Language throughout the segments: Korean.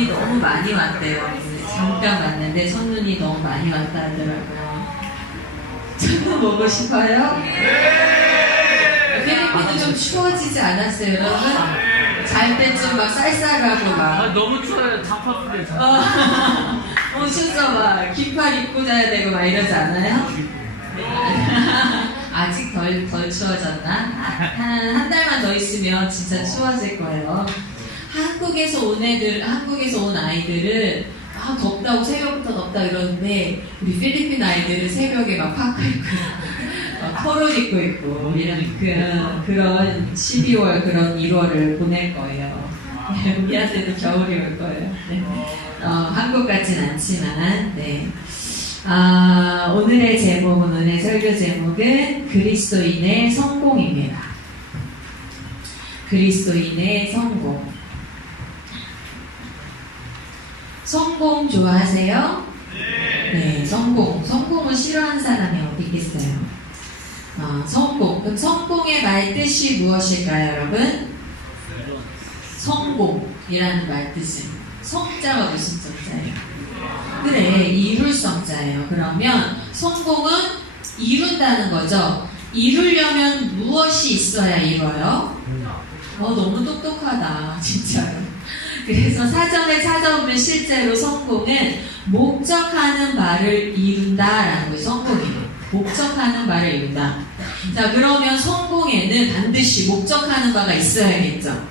첫눈이 너무 많이 왔대요. 잠깐 왔는데 첫눈이 너무 많이 왔다 하더라고요. 첫눈 보고 싶어요? 필리핀도 좀 추워지지 않았어요, 여러분? 잘 때쯤 막 쌀쌀하고 막. 너무 추워요. 장파풀에. 오셔서 막 긴팔 입고 자야 되고 막 이러지 않아요? 아직 덜 추워졌나? 한 달만 더 있으면 진짜 추워질 거예요. 한국에서 온 아이들은 덥다고 새벽부터 덥다 이러는데 우리 필리핀 아이들은 새벽에 막 파카 입고 털옷 입고 있고 이런 그런 12월 그런 1월을 보낼 거예요. 우리한테도 겨울이 올 거예요. 네. 한국 같진 않지만 네. 오늘의 제목은 오늘 설교 제목은 그리스도인의 성공입니다. 그리스도인의 성공. 성공 좋아하세요? 네, 성공을 싫어하는 사람이 어디 있겠어요? 성공. 그럼 성공의 말뜻이 무엇일까요, 여러분? 성공이라는 말뜻은 성자가 무슨 성자예요? 그래, 이룰 성자예요. 그러면 성공은 이룬다는 거죠. 이루려면 무엇이 있어야 이뤄요? 너무 똑똑하다, 진짜로. 그래서 사전에 찾아오면 실제로 성공은 목적하는 바를 이룬다라는 거예요. 성공이에요. 목적하는 바를 이룬다. 자, 그러면 성공에는 반드시 목적하는 바가 있어야겠죠.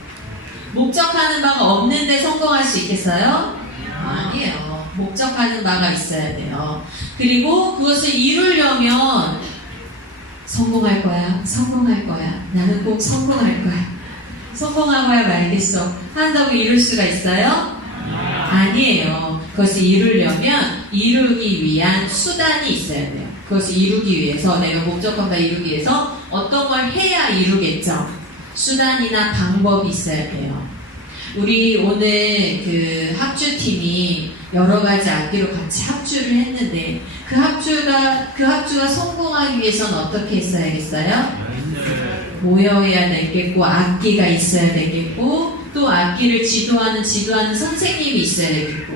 목적하는 바가 없는데 성공할 수 있겠어요? 아니에요. 목적하는 바가 있어야 돼요. 그리고 그것을 이루려면 성공할 거야. 나는 꼭 성공할 거야. 성공하고야 말겠어. 한다고 이룰 수가 있어요? 아니에요. 그것을 이루려면 이루기 위한 수단이 있어야 돼요. 그것을 이루기 위해서 내가 목적한 바 이루기 위해서 어떤 걸 해야 이루겠죠. 수단이나 방법이 있어야 돼요. 우리 오늘 그 합주팀이 여러 가지 악기로 같이 합주를 했는데 그 합주가 성공하기 위해서는 어떻게 했어야겠어요? 모여야 되겠고 악기가 있어야 되겠고 또 악기를 지도하는 선생님이 있어야 되겠고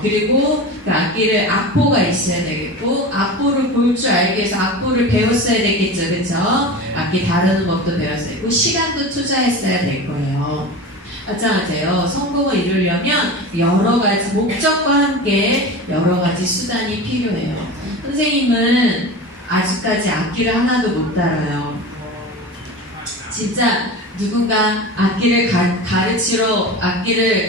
그리고 그 악기를 악보가 있어야 되겠고 악보를 볼 줄 알기 위해서 악보를 배웠어야 되겠죠. 그쵸? 악기 다루는 법도 배웠어야 되고 시간도 투자했어야 될 거예요. 마찬가지예요. 성공을 이루려면 여러 가지 목적과 함께 여러 가지 수단이 필요해요. 선생님은 아직까지 악기를 하나도 못 다뤄요. 진짜 누군가 악기를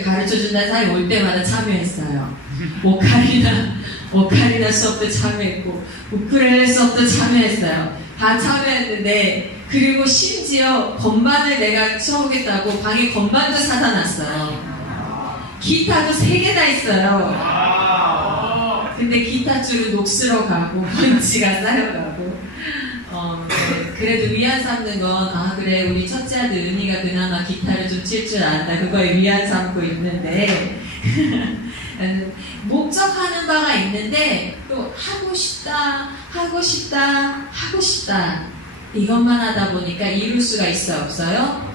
가르쳐준다는 사람이 올 때마다 참여했어요. 오카리나 수업도 참여했고, 우쿨렐레 수업도 참여했어요. 다 참여했는데, 그리고 심지어 건반을 내가 쳐오겠다고 방에 건반도 사다 놨어요. 기타도 3개나 있어요. 근데 기타 줄은 녹슬어 가고, 먼지가 쌓여가고, 네. 그래도 위안 삼는 건, 그래, 우리 첫째 아들 은희가 그나마 기타를 좀 칠 줄 안다. 그거에 위안 삼고 있는데, 목적하는 바가 있는데, 또 하고 싶다. 이것만 하다 보니까 이룰 수가 있어요, 없어요?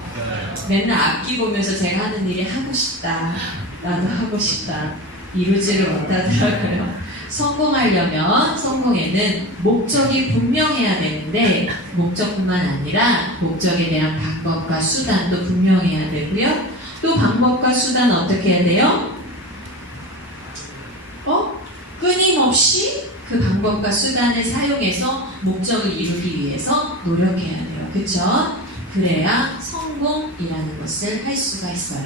맨날 악기 보면서 제가 하는 일이 하고 싶다. 나도 하고 싶다. 이루지를 못하더라고요. 성공하려면 성공에는 목적이 분명해야 되는데 목적뿐만 아니라 목적에 대한 방법과 수단도 분명해야 되고요. 또 방법과 수단은 어떻게 해야 돼요? 끊임없이 그 방법과 수단을 사용해서 목적을 이루기 위해서 노력해야 돼요. 그쵸? 그래야 성공이라는 것을 할 수가 있어요.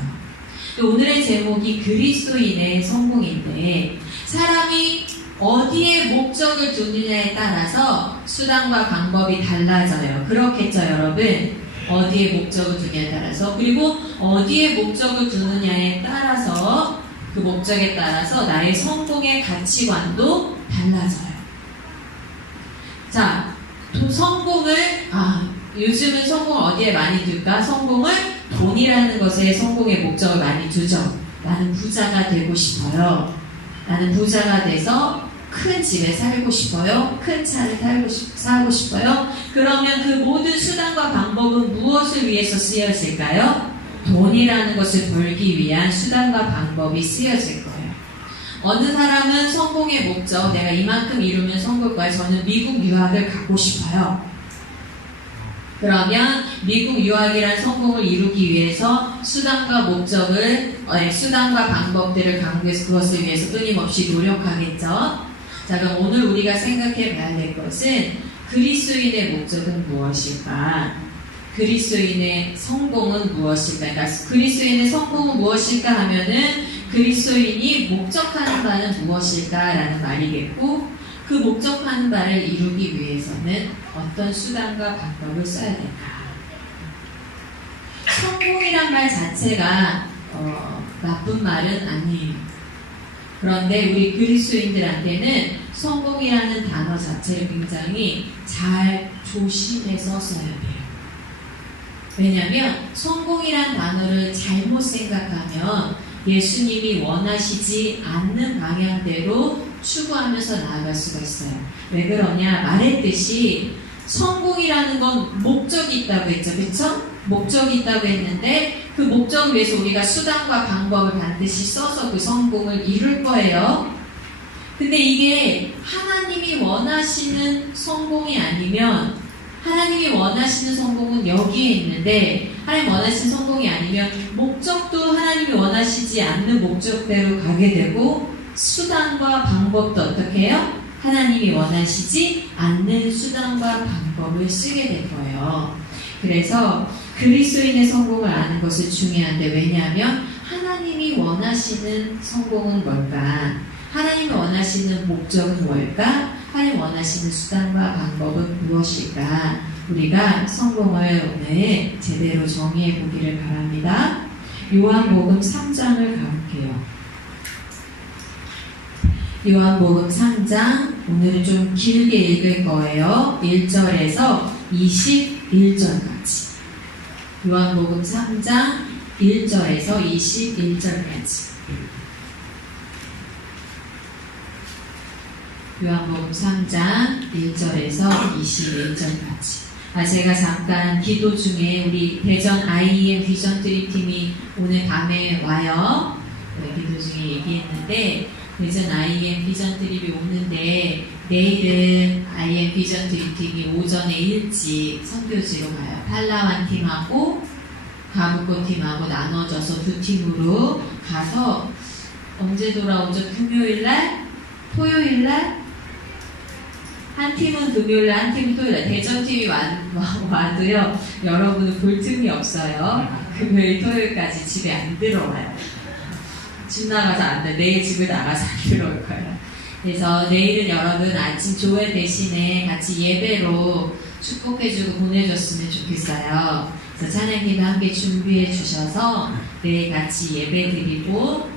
또 오늘의 제목이 그리스도인의 성공인데 사람이 어디에 목적을 두느냐에 따라서 수단과 방법이 달라져요. 그렇겠죠, 여러분? 어디에 목적을 두느냐에 따라서 그리고 어디에 목적을 두느냐에 따라서 그 목적에 따라서 나의 성공의 가치관도 달라져요. 자, 성공을 요즘은 성공을 어디에 많이 둘까? 성공을 돈이라는 것에 성공의 목적을 많이 두죠. 나는 부자가 되고 싶어요. 나는 부자가 돼서 큰 집에 살고 싶어요. 큰 차를 사고 싶어요. 그러면 그 모든 수단과 방법은 무엇을 위해서 쓰여질까요? 돈이라는 것을 벌기 위한 수단과 방법이 쓰여질 거예요. 어느 사람은 성공의 목적, 내가 이만큼 이루면 성공일 거야. 저는 미국 유학을 가고 싶어요. 그러면 미국 유학이란 성공을 이루기 위해서 수단과 방법들을 강구해서 그것을 위해서 끊임없이 노력하겠죠. 자, 그럼 오늘 우리가 생각해 봐야 될 것은 그리스도인의 목적은 무엇일까? 그리스도인의 성공은 무엇일까? 그러니까 그리스도인의 성공은 무엇일까 하면은 그리스도인이 목적하는 바는 무엇일까라는 말이겠고, 그 목적하는 바를 이루기 위해서는 어떤 수단과 방법을 써야 될까? 성공이란 말 자체가 나쁜 말은 아니에요. 그런데 우리 그리스도인들한테는 성공이라는 단어 자체를 굉장히 잘 조심해서 써야 돼요. 왜냐하면 성공이란 단어를 잘못 생각하면 예수님이 원하시지 않는 방향대로 추구하면서 나아갈 수가 있어요. 왜 그러냐? 말했듯이 성공이라는 건 목적이 있다고 했죠. 그쵸? 목적이 있다고 했는데 그 목적을 위해서 우리가 수단과 방법을 반드시 써서 그 성공을 이룰 거예요. 근데 이게 하나님이 원하시는 성공이 아니면, 하나님이 원하시는 성공은 여기에 있는데 하나님 원하시는 성공이 아니면 목적도 하나님이 원하시지 않는 목적대로 가게 되고, 수단과 방법도 어떻게 해요? 하나님이 원하시지 않는 수단과 방법을 쓰게 될 거예요. 그래서 그리스도인의 성공을 아는 것이 중요한데, 왜냐하면 하나님이 원하시는 성공은 뭘까? 하나님이 원하시는 목적은 뭘까? 하나님이 원하시는 수단과 방법은 무엇일까? 우리가 성공을 오늘 제대로 정의해 보기를 바랍니다. 요한복음 3장을 가볼게요. 요한복음 3장, 오늘은 좀 길게 읽을 거예요. 1절에서 21절까지. 요한복음 3장 1절에서 21절까지. 요한복음 3장 1절에서 21절까지. 제가 잠깐 기도 중에 우리 대전 IEM 비전 드림팀이 오늘 밤에 와요. 기도 중에 얘기했는데, 대전 IEM 비전 드림이 오는데 내일은 IEM 비전 드림팀이 오전에 일찍 선교지로 가요. 팔라완 팀하고 가부코 팀하고 나눠져서 두 팀으로 가서 언제 돌아오죠? 금요일날? 토요일날? 한 팀은 금요일날, 한 팀은 토요일날. 대전팀이 와도요, 여러분은 볼 틈이 없어요. 금요일, 토요일까지 집에 안 들어와요. 집 나가서 안 돼. 내일 집에 나가서 안 들어올 거예요. 그래서 내일은 여러분 아침 조회 대신에 같이 예배로 축복해주고 보내줬으면 좋겠어요. 그래서 찬양팀이 함께 준비해 주셔서 내일 같이 예배 드리고,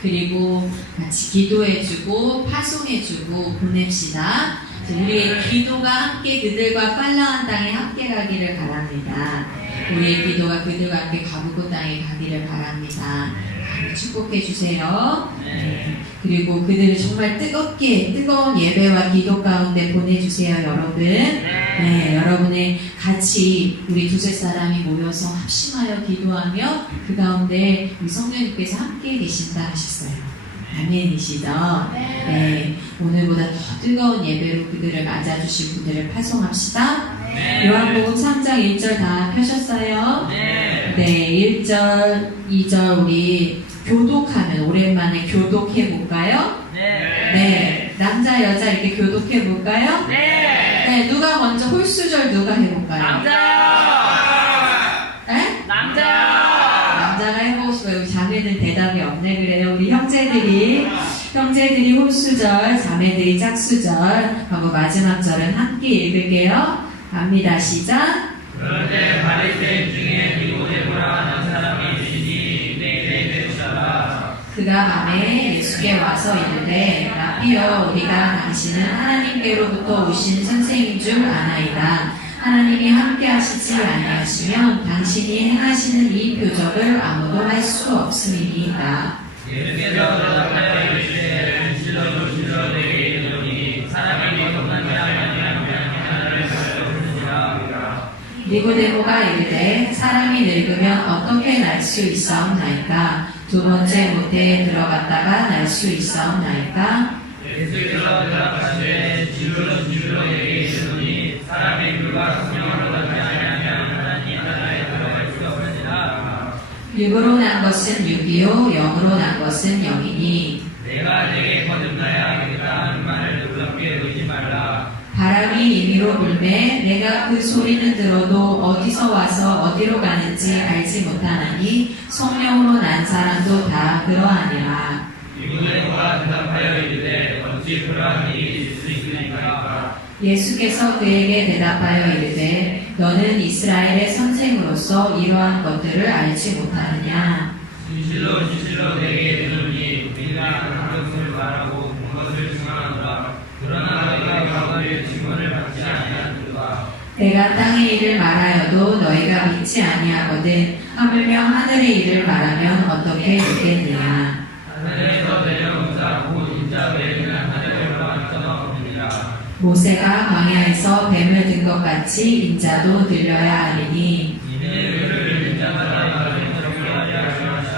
그리고 같이 기도해주고 파송해주고 보냅시다. 우리의 기도가 함께 그들과 팔라완 땅에 함께 가기를 바랍니다. 우리의 기도가 그들과 함께 가부코 땅에 가기를 바랍니다. 축복해 주세요. 그리고 그들을 정말 뜨거운 예배와 기도 가운데 보내주세요, 여러분. 여러분의 같이 우리 두세 사람이 모여서 합심하여 기도하며 그 가운데 우리 성령님께서 함께 계신다 하셨어요. 아멘이시죠? 오늘보다 더 뜨거운 예배로 그들을 맞아주실 분들을 파송합시다. 요한복음 3장 1절 다 펴셨어요? 1절, 2절 우리 교독하면 오랜만에 교독해볼까요? 남자, 여자 이렇게 교독해볼까요? 누가 먼저 홀수절 누가 해볼까요? 남자가 해보고 싶어요. 우리 자매는 대답이 없네. 그래요. 우리 형제들이 홀수절, 자매들이 짝수절 하고 마지막 절은 함께 읽을게요. 갑니다. 시작. 그런데 바리새인 중에 니고데모라 하는 사람이 있으니 내게 묻더라. 그가 밤에 예수께 와서 이르되 라비여, 우리가 당신은 하나님께로부터 오신 선생인 줄 아나이다. 하나님이 함께 하시지 아니하시면 당신이 행하시는 이 표적을 아무도 할 수 없음이니이다. 예수께서 대답하여 이르시되 진실로 내게 이르노니 사람이 거듭나지 아니하면 하늘을 갈 수 없느니라. 니고데모가 이르되 사람이 늙으면 어떻게 날 수 있사옵나이까? 두 번째 모태에 들어갔다가 날 수 있사옵나이까? 예수께서 대답하시되 진실로 너희에게 이르노니 사람의 물과 성령으로 나지 아니하면 하나님 나라에 들어갈 수 없느니라. 육으로 난 것은 육이요 영으로 난 것은 영이니 내가 내게 거듭나야 하겠다 하는 말을 놀랍게 여기지 말라. 바람이 임의로 불매 내가 그 소리는 들어도 어디서 와서 어디로 가는지 알지 못하나니 성령으로 난 사람도 다 그러하니라. 니고데모가 대답하여 이르되 어찌 그러한 일이 있을 수 있나이까? 예수께서 그에게 대답하여 이르되 너는 이스라엘의 선생으로서 이러한 것들을 알지 못하느냐? 진실로 내게 이르노니 우리가 한 것을 말하고 본 것을 증언하노라. 그러나 너희가 과거의 증언을 받지 아니하노라. 내가 땅의 일을 말하여도 너희가 믿지 아니하거든 하물며 하늘의 일을 말하면 어떻게 믿겠느냐? 하늘에서 내려온 자 곧 인자 외에는 하늘에 올라갈 자가 없느니라. 모세가 광야에서 뱀을 든 것 같이 인자도 들려야 하리니 이는 그를 믿는 자마다 영생을 얻게 하려 하시니라.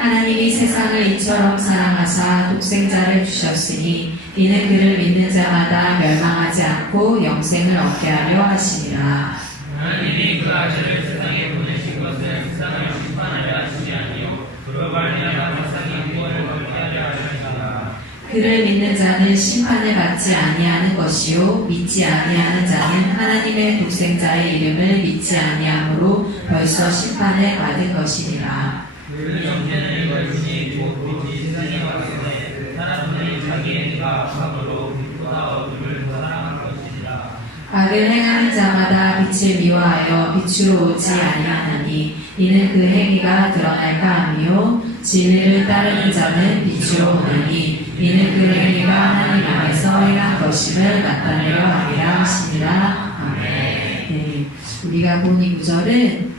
하나님이 세상을 이처럼 사랑하사 독생자를 주셨으니 이는 그를 믿는 자마다 멸망하지 않고 영생을 얻게 하려 하시니라. 하나님이 그 아들을 세상에 보내신 것은 세상을 심판하려 하심이 아니요 그로 말미암아 세상이 구원을 얻게 하려 하시니라. 그를 믿는 자는 심판을 받지 아니하는 것이요 믿지 아니하는 자는 하나님의 독생자의 이름을 믿지 아니하므로 벌써 심판을 받은 것이니라. 그 영생은 이것이니 곧 빛이 세상에 왔으되 사람들이 자기의 해가 악함으로 빛보다 어둠을 더 사랑한 것이니라. 악을 행하는 자마다 빛을 미워하여 빛으로 오지 아니하나니 이는 그 행위가 드러날까 함이요 진리를 따르는 자는 빛으로 오나니 이는 그 행위가 하나님 안에서 행한 것임을 나타내려 함이라 하시니라. 아멘. 네, 우리가 본 이 구절은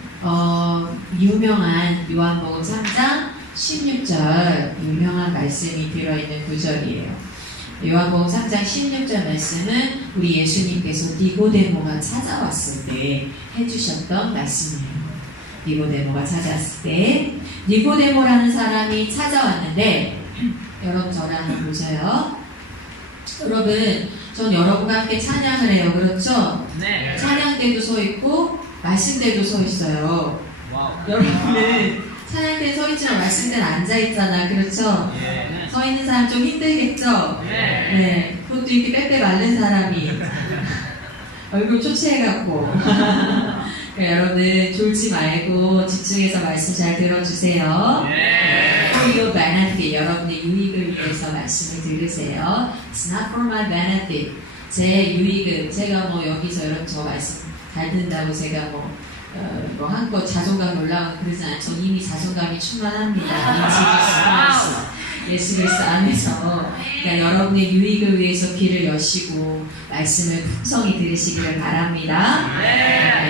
유명한 요한복음 3장 16절 유명한 말씀이 들어있는 구절이에요. 요한복음 3장 16절 말씀은 우리 예수님께서 니고데모가 찾아왔을 때 해주셨던 말씀이에요. 니고데모가 찾아왔을 때 니고데모라는 사람이 찾아왔는데 여러분 저를 한번 보세요. 여러분 전 여러분과 함께 찬양을 해요. 그렇죠? 네. 찬양 때도 서 있고 말씀 때도 서 있어요. 와우. 여러분은 찬양 때 서 있지만 말씀 때는 앉아 있잖아. 그렇죠? 네. 서 있는 사람 좀 힘들겠죠? 네. 네. 그것도 이렇게 빼빼 마른 사람이 얼굴 초췌해갖고 여러분 졸지 말고 집중해서 말씀 잘 들어주세요. 네. For your benefit, 여러분의 유익을 위해서 말씀을 들으세요. It's not for my benefit. 제 유익은 제가 뭐 여기서 여러분 저 말씀 잘 듣는다고 제가 뭐 한껏 자존감이 올라가고 그러지 않아요. 전 이미 자존감이 충만합니다. 예수 그리스도 안에서. 그러니까 여러분의 유익을 위해서 귀를 여시고 말씀을 풍성히 들으시기를 바랍니다.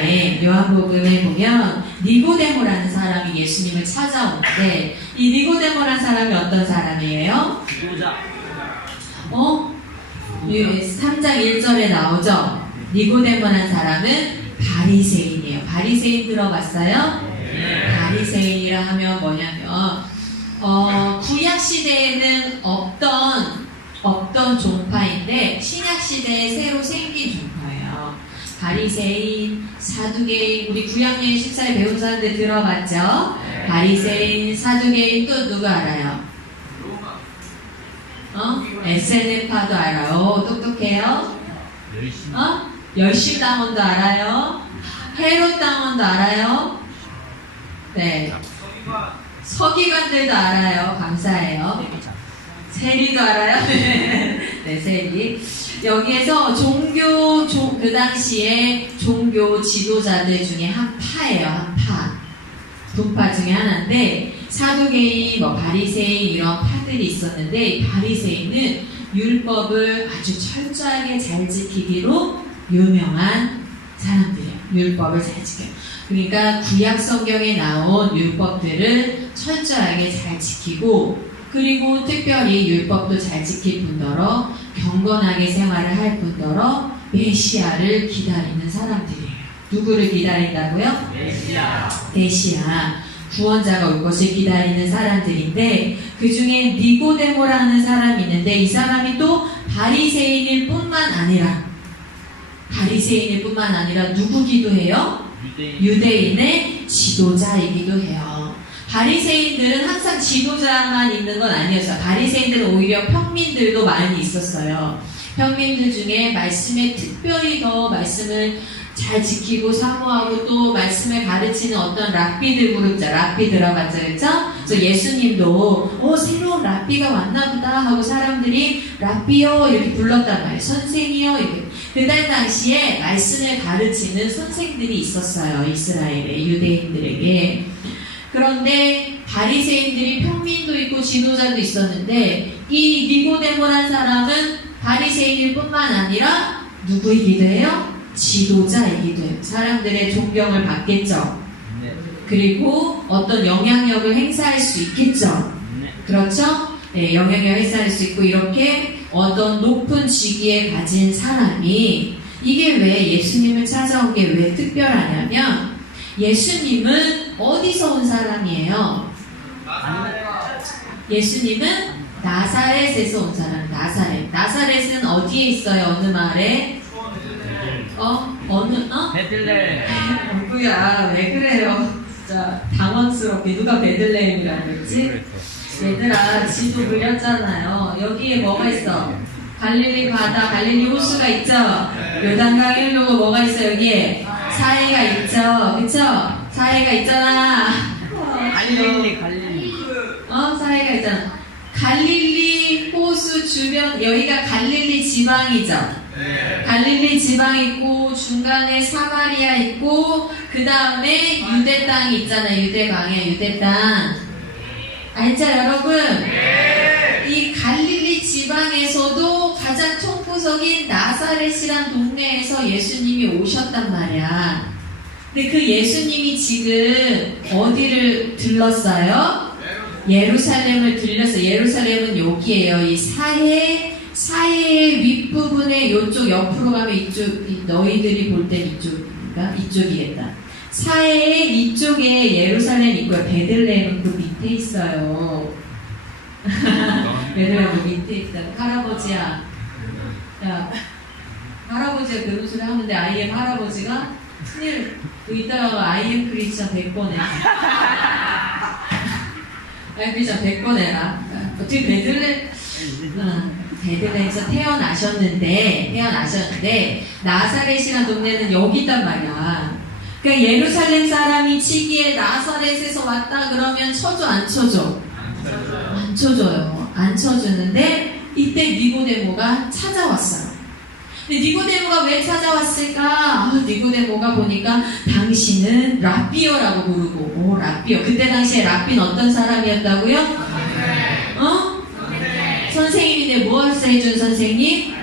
네, 요한복음에 보면 니고데모라는 사람이 예수님을 찾아오는데 이 니고데모라는 사람이 어떤 사람이에요? 3장 1절에 나오죠. 니고데모라는 사람은 바리새인이에요. 바리새인 들어봤어요? 바리새인이라 하면 뭐냐면 구약 시대에는 없던 종파인데 신약 시대에 새로 생긴 종파예요. 바리새인, 사두개인, 우리 구약여행 식사에 배운 사람들 들어봤죠? 바리새인, 사두개인 또 누가 알아요? SNF파도 알아요. 똑똑해요? 열심당원도 알아요? 헤롯당원도 알아요? 네. 서기관들도 알아요. 감사해요. 세리도 알아요? 네, 세리. 여기에서 그 당시에 종교 지도자들 중에 한 파예요. 한 파. 동파 중에 하나인데, 사두개인, 바리새인 이런 파들이 있었는데, 바리새인은 율법을 아주 철저하게 잘 지키기로 유명한 사람들이에요. 율법을 잘 지켜요. 그러니까 구약 성경에 나온 율법들을 철저하게 잘 지키고 그리고 특별히 율법도 잘 지킬 뿐더러 경건하게 생활을 할 뿐더러 메시아를 기다리는 사람들이에요. 누구를 기다린다고요? 메시아. 메시아, 구원자가 올 것을 기다리는 사람들인데 그 중에 니고데모라는 사람이 있는데 이 사람이 또 바리새인일 뿐만 아니라 누구기도 해요? 유대인의 지도자이기도 해요. 바리새인들은 항상 지도자만 있는 건 아니었어요. 바리새인들은 오히려 평민들도 많이 있었어요. 평민들 중에 말씀에 특별히 더 말씀을 잘 지키고 사모하고 또 말씀을 가르치는 어떤 랍비들 부르자. 랍비 들어봤죠, 그렇죠? 그래서 예수님도 새로운 랍비가 왔나 보다 하고 사람들이 랍비요 이렇게 불렀단 말이에요. 선생이요 이렇게. 그날 당시에 말씀을 가르치는 선생들이 있었어요. 이스라엘의 유대인들에게. 그런데 바리새인들이 평민도 있고 지도자도 있었는데 이 니고데모란 사람은 바리새인일 뿐만 아니라 누구이기도 해요? 지도자이기도 해요. 사람들의 존경을 받겠죠. 그리고 어떤 영향력을 행사할 수 있겠죠. 그렇죠? 네, 영향력을 행사할 수 있고 이렇게 어떤 높은 직위에 가진 사람이 이게 왜 예수님을 찾아온 게 왜 특별하냐면 예수님은 어디서 온 사람이에요? 예수님은 나사렛에서 온 사람. 나사렛은 어디에 있어요? 어느 마을에? 베들레헴. 누구야? 왜 그래요? 진짜 당황스럽게 누가 베들레헴이라고 그랬지? 얘들아 지도 물렸잖아요. 여기에 뭐가 있어? 갈릴리 바다, 갈릴리 호수가 있죠? 요단강 일로가 뭐가 있어 여기에? 사해가 있죠? 그쵸? 사해가 있잖아. 갈릴리. 사해가 있잖아. 갈릴리 호수 주변, 여기가 갈릴리 지방이죠? 갈릴리 지방 있고 중간에 사마리아 있고 그 다음에 유대 땅이 있잖아요. 유대강에 유대 땅. 알죠 여러분? 이 갈릴리 지방에서도 가장 총구석인 나사렛이란 동네에서 예수님이 오셨단 말이야. 근데 그 예수님이 지금 어디를 들렀어요? 예루살렘을 들렸어요. 예루살렘은 여기에요. 이 사해의 윗부분에 요쪽 옆으로 가면 이쪽, 너희들이 볼 땐 이쪽인가? 이쪽이겠다. 사해의 이쪽에 예루살렘 있고요. 베들레헴은 그 밑에 있어요. 베들레헴 그 밑에 있다. 할아버지야. 야, 할아버지가 그런 소리 하는데 IM 할아버지가 큰일, 이따가 IM 크리스천 100번 해. IM 크리스천 100번 해라. 어떻게 베들레헴에서 태어나셨는데 나사렛이라는 동네는 여기 있단 말이야. 그러니까 예루살렘 사람이 치기에 나사렛에서 왔다 그러면 쳐줘 안 쳐줘? 안 쳐줘요. 안 쳐주는데 이때 니고데모가 찾아왔어요. 근데 니고데모가 왜 찾아왔을까? 니고데모가 보니까 당신은 랍비어라고 부르고 랍비어. 그때 당시에 랍비는 어떤 사람이었다고요? 선생님인데 무엇을 해준 선생님?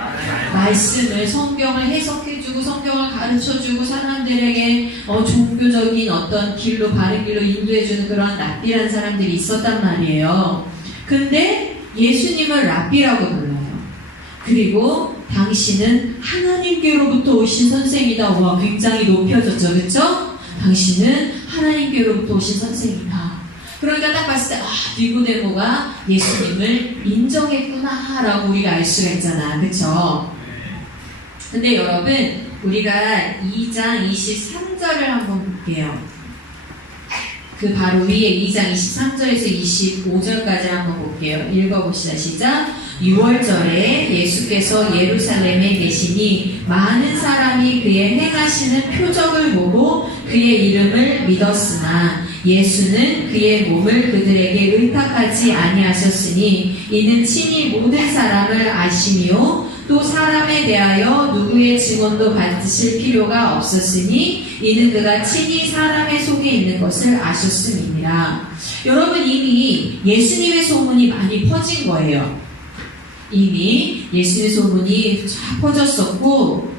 말씀을, 성경을 해석해주고 성경을 가르쳐주고 사람들에게 종교적인 어떤 길로, 바른 길로 인도해주는 그런 랍비라는 사람들이 있었단 말이에요. 근데 예수님을 랍비라고 불러요. 그리고 당신은 하나님께로부터 오신 선생이다. 와, 굉장히 높여졌죠. 그쵸? 당신은 하나님께로부터 오신 선생이다. 그러니까 딱 봤을 때 니고데모가 예수님을 인정했구나 라고 우리가 알 수가 있잖아. 그쵸? 근데 여러분 우리가 2장 23절을 한번 볼게요. 그 바로 위에 2장 23절에서 25절까지 한번 볼게요. 읽어봅시다. 시작. 6월절에 예수께서 예루살렘에 계시니 많은 사람이 그의 행하시는 표적을 보고 그의 이름을 믿었으나 예수는 그의 몸을 그들에게 의탁하지 아니하셨으니 이는 친히 모든 사람을 아시며 또 사람에 대하여 누구의 증언도 받으실 필요가 없었으니 이는 그가 친히 사람의 속에 있는 것을 아셨음이니라. 여러분 이미 예수님의 소문이 많이 퍼진 거예요. 이미 예수님의 소문이 쫙 퍼졌었고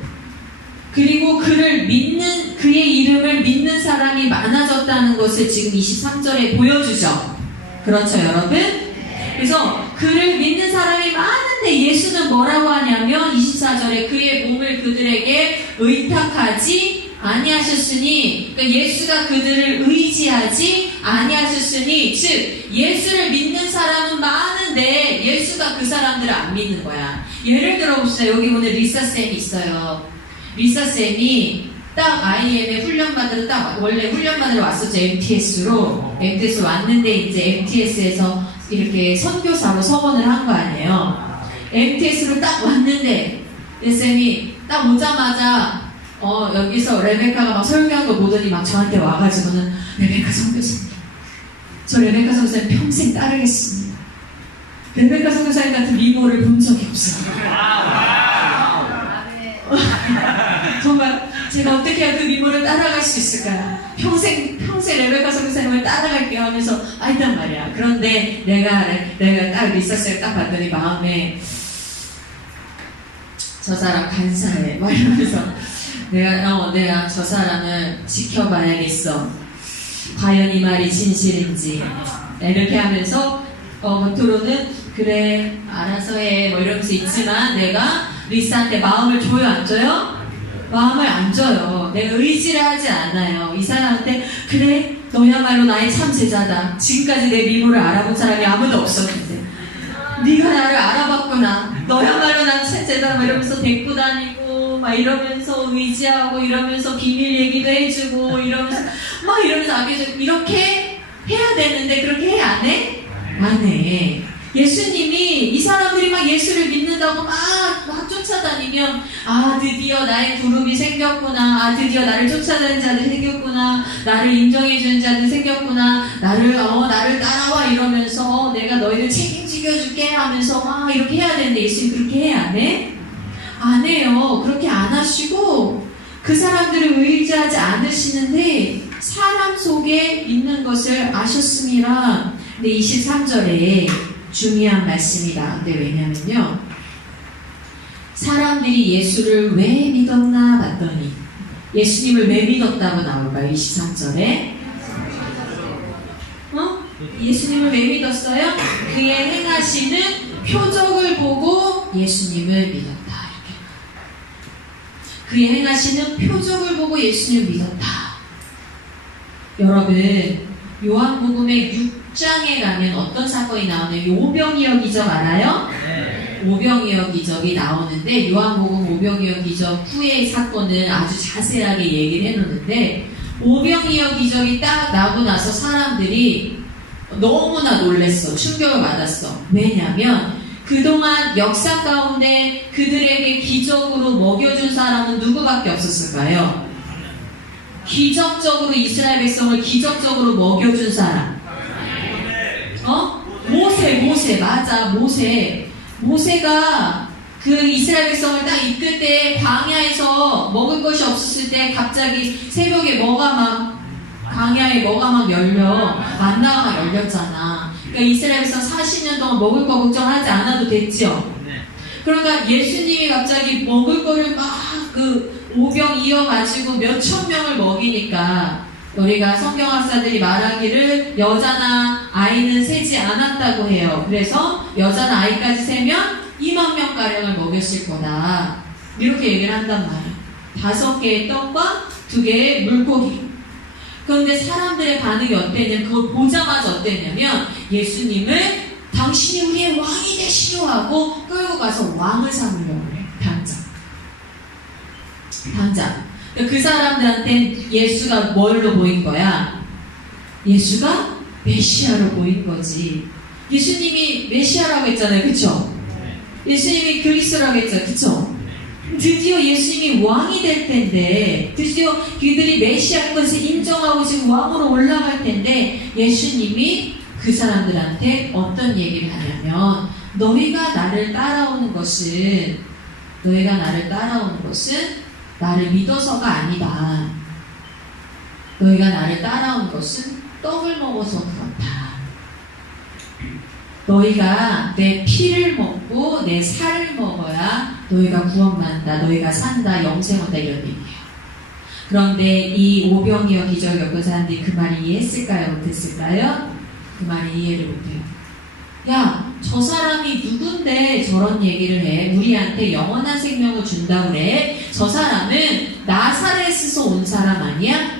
그리고 그의 이름을 믿는 사람이 많아졌다는 것을 지금 23절에 보여주죠. 그렇죠 여러분? 그래서 그를 믿는 사람이 많은데 예수는 뭐라고 하냐면 24절에 그의 몸을 그들에게 의탁하지 아니하셨으니, 그러니까 예수가 그들을 의지하지 아니하셨으니, 즉 예수를 믿는 사람은 많은데 예수가 그 사람들을 안 믿는 거야. 예를 들어 봅시다. 여기 오늘 리사 쌤이 있어요. 리사 쌤이 딱 IM에 훈련받으러 원래 훈련받으러 왔었죠. MTS로 왔는데 이제 MTS에서 이렇게 선교사로 서원을 한 거 아니에요. MTS로 딱 왔는데 쌤이 딱 오자마자 여기서 레베카가 막 설교한 거 보더니 막 저한테 와가지고는 레베카 선교사님, 저 레베카 선교사님 평생 따르겠습니다. 레베카 선교사님 같은 미모를 본 적이 없어요. 정말 제가 어떻게 해야 그 미모를 따라갈 수 있을까요? 평생 레베카 선교사님을 따라갈게요 하면서 했단 말이야. 그런데 내가 딱 리서치를 딱 봤더니 마음에 저 사람 간사해 막 이러면서 내가 저 사람을 지켜봐야겠어. 과연 이 말이 진실인지 이렇게 하면서 겉으로는 그래 알아서 해 뭐 이러면서 있지만 내가 리사한테 마음을 줘요 안 줘요? 마음을 안 줘요. 내가 의지를 하지 않아요. 이 사람한테 그래 너야말로 나의 참 제자다. 지금까지 내 미모를 알아본 사람이 아무도 없었는데 네가 나를 알아봤구나. 너야말로 난 제자다. 막 이러면서 데리고 다니고 막 이러면서 의지하고 이러면서 비밀 얘기도 해주고 이러면서 아버지 이렇게 해야 되는데 그렇게 해 안 해? 안 해. 예수님이 이 사람들이 막 예수를 믿는다고 막 쫓아다니면 드디어 나의 그룹이 생겼구나. 드디어 나를 쫓아다니는 자들이 생겼구나. 나를 인정해주는 자들이 생겼구나. 나를 따라와 이러면서 내가 너희를 책임지게 줄게 하면서 막 이렇게 해야 되는데 예수님 그렇게 해 안 해? 안 해요. 그렇게 안 하시고 그 사람들을 의지하지 않으시는데 사람 속에 있는 것을 아셨음이라. 근데 23절에 중요한 말씀이 나오는데 왜냐면요. 사람들이 예수를 왜 믿었나 봤더니 예수님을 왜 믿었다고 나올까요? 23절에 예수님을 왜 믿었어요? 그의 행하시는 표적을 보고 예수님을 믿었다. 이렇게. 그의 행하시는 표적을 보고 예수님을 믿었다. 여러분 요한복음의 6장에 가면 어떤 사건이 나오냐면 오병이어 기적 알아요? 네. 오병이어 기적이 나오는데 요한복음 오병이어 기적 후의 사건은 아주 자세하게 얘기를 해놓는데 오병이어 기적이 딱 나고 나서 사람들이 너무나 놀랬어. 충격을 받았어. 왜냐하면 그동안 역사 가운데 그들에게 기적으로 먹여준 사람은 누구밖에 없었을까요? 기적적으로 이스라엘 백성을 기적적으로 먹여준 사람. 모세 맞아. 모세가 그 이스라엘 백성을 딱 이끌 때 광야에서 먹을 것이 없었을 때 갑자기 새벽에 광야에 뭐가 막 열려. 만나가 막 열렸잖아. 그러니까 이스라엘 백성 40년 동안 먹을 거 걱정하지 않아도 됐죠. 그러니까 예수님이 갑자기 먹을 거를 오병 이어가지고 몇천 명을 먹이니까 우리가 성경학사들이 말하기를 여자나 아이는 세지 않았다고 해요. 그래서 여자나 아이까지 세면 2만 명가량을 먹였을 거다. 이렇게 얘기를 한단 말이에요. 5개의 떡과 2개의 물고기. 그런데 사람들의 반응이 어땠냐면 그걸 보자마자 어땠냐면 예수님을 당신이 우리의 왕이 되시오 하고 끌고 가서 왕을 삼으려고 그래. 당장. 그 사람들한테 예수가 뭘로 보인 거야? 예수가 메시아로 보인 거지. 예수님이 메시아라고 했잖아요. 그쵸? 예수님이 그리스도라고 했죠. 그쵸? 드디어 예수님이 왕이 될 텐데, 드디어 그들이 메시아인 것을 인정하고 지금 왕으로 올라갈 텐데, 예수님이 그 사람들한테 어떤 얘기를 하냐면, 너희가 나를 따라오는 것은 나를 믿어서가 아니다. 너희가 나를 따라온 것은 떡을 먹어서 그렇다. 너희가 내 피를 먹고 내 살을 먹어야 너희가 구원받는다. 너희가 산다. 영생 얻다. 이런 얘기예요. 그런데 이 오병이어 기적을 겪은 사람들이 그 말을 이해했을까요? 못했을까요? 그 말을 이해를 못해요. 야, 저 사람이 누군데 저런 얘기를 해? 우리한테 영원한 생명을 준다고 그래? 저 사람은 나사렛에서 온 사람 아니야?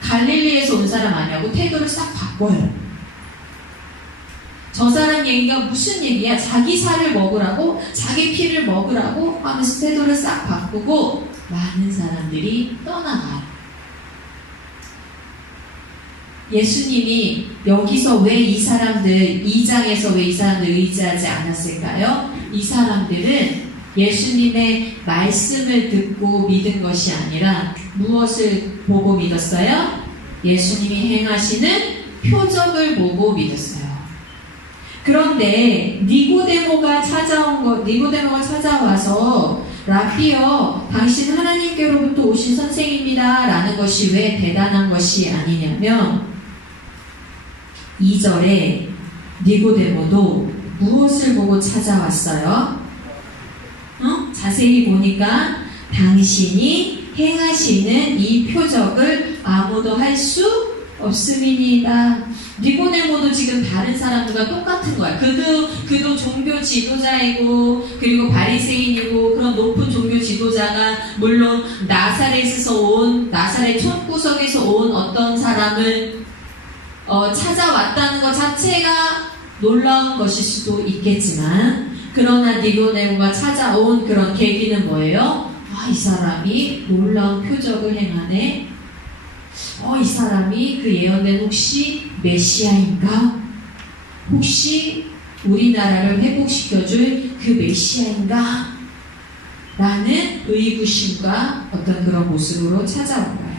갈릴리에서 온 사람 아니냐고 태도를 싹 바꿔요. 저 사람 얘기가 무슨 얘기야? 자기 살을 먹으라고? 자기 피를 먹으라고? 하면서 태도를 싹 바꾸고 많은 사람들이 떠나가요. 예수님이 여기서 왜 이 사람들, 2장에서 왜 이 사람들 의지하지 않았을까요? 이 사람들은 예수님의 말씀을 듣고 믿은 것이 아니라 무엇을 보고 믿었어요? 예수님이 행하시는 표적을 보고 믿었어요. 그런데 니고데모가 찾아와서 라비여, 당신 하나님께로부터 오신 선생입니다 라는 것이 왜 대단한 것이 아니냐면 2절에 니고데모도 무엇을 보고 찾아왔어요? 자세히 보니까 당신이 행하시는 이 표적을 아무도 할 수 없음이니이다. 니고데모도 지금 다른 사람들과 똑같은 거야. 그도 종교 지도자이고 그리고 바리새인이고 그런 높은 종교 지도자가 물론 나사렛에서 온 나사렛 촌구석에서 온 어떤 사람을 찾아왔다는 것 자체가 놀라운 것일 수도 있겠지만 그러나 니고데모가 찾아온 그런 계기는 뭐예요? 이 사람이 놀라운 표적을 행하네. 이 사람이 그 예언된 혹시 메시아인가? 혹시 우리나라를 회복시켜줄 그 메시아인가? 라는 의구심과 어떤 그런 모습으로 찾아온 거예요.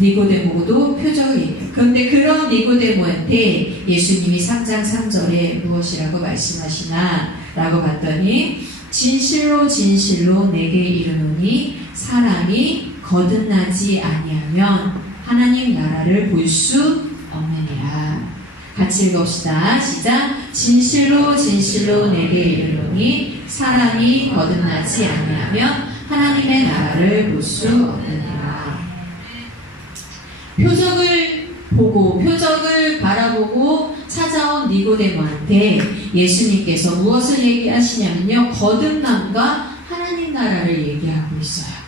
니고데모도 표적을 얘기해요. 그런데 그런 니고데모한테 예수님이 3장 3절에 무엇이라고 말씀하시나? 라고 봤더니 진실로 진실로 내게 이르노니 사람이 거듭나지 아니하면 하나님 나라를 볼 수 없느니라. 같이 읽읍시다. 시작. 진실로 진실로 내게 이르노니 사람이 거듭나지 아니하면 하나님의 나라를 볼 수 없느니라. 표적을 바라보고 찾아온 니고데모한테 예수님께서 무엇을 얘기하시냐면요. 거듭남과 하나님 나라를 얘기하고 있어요.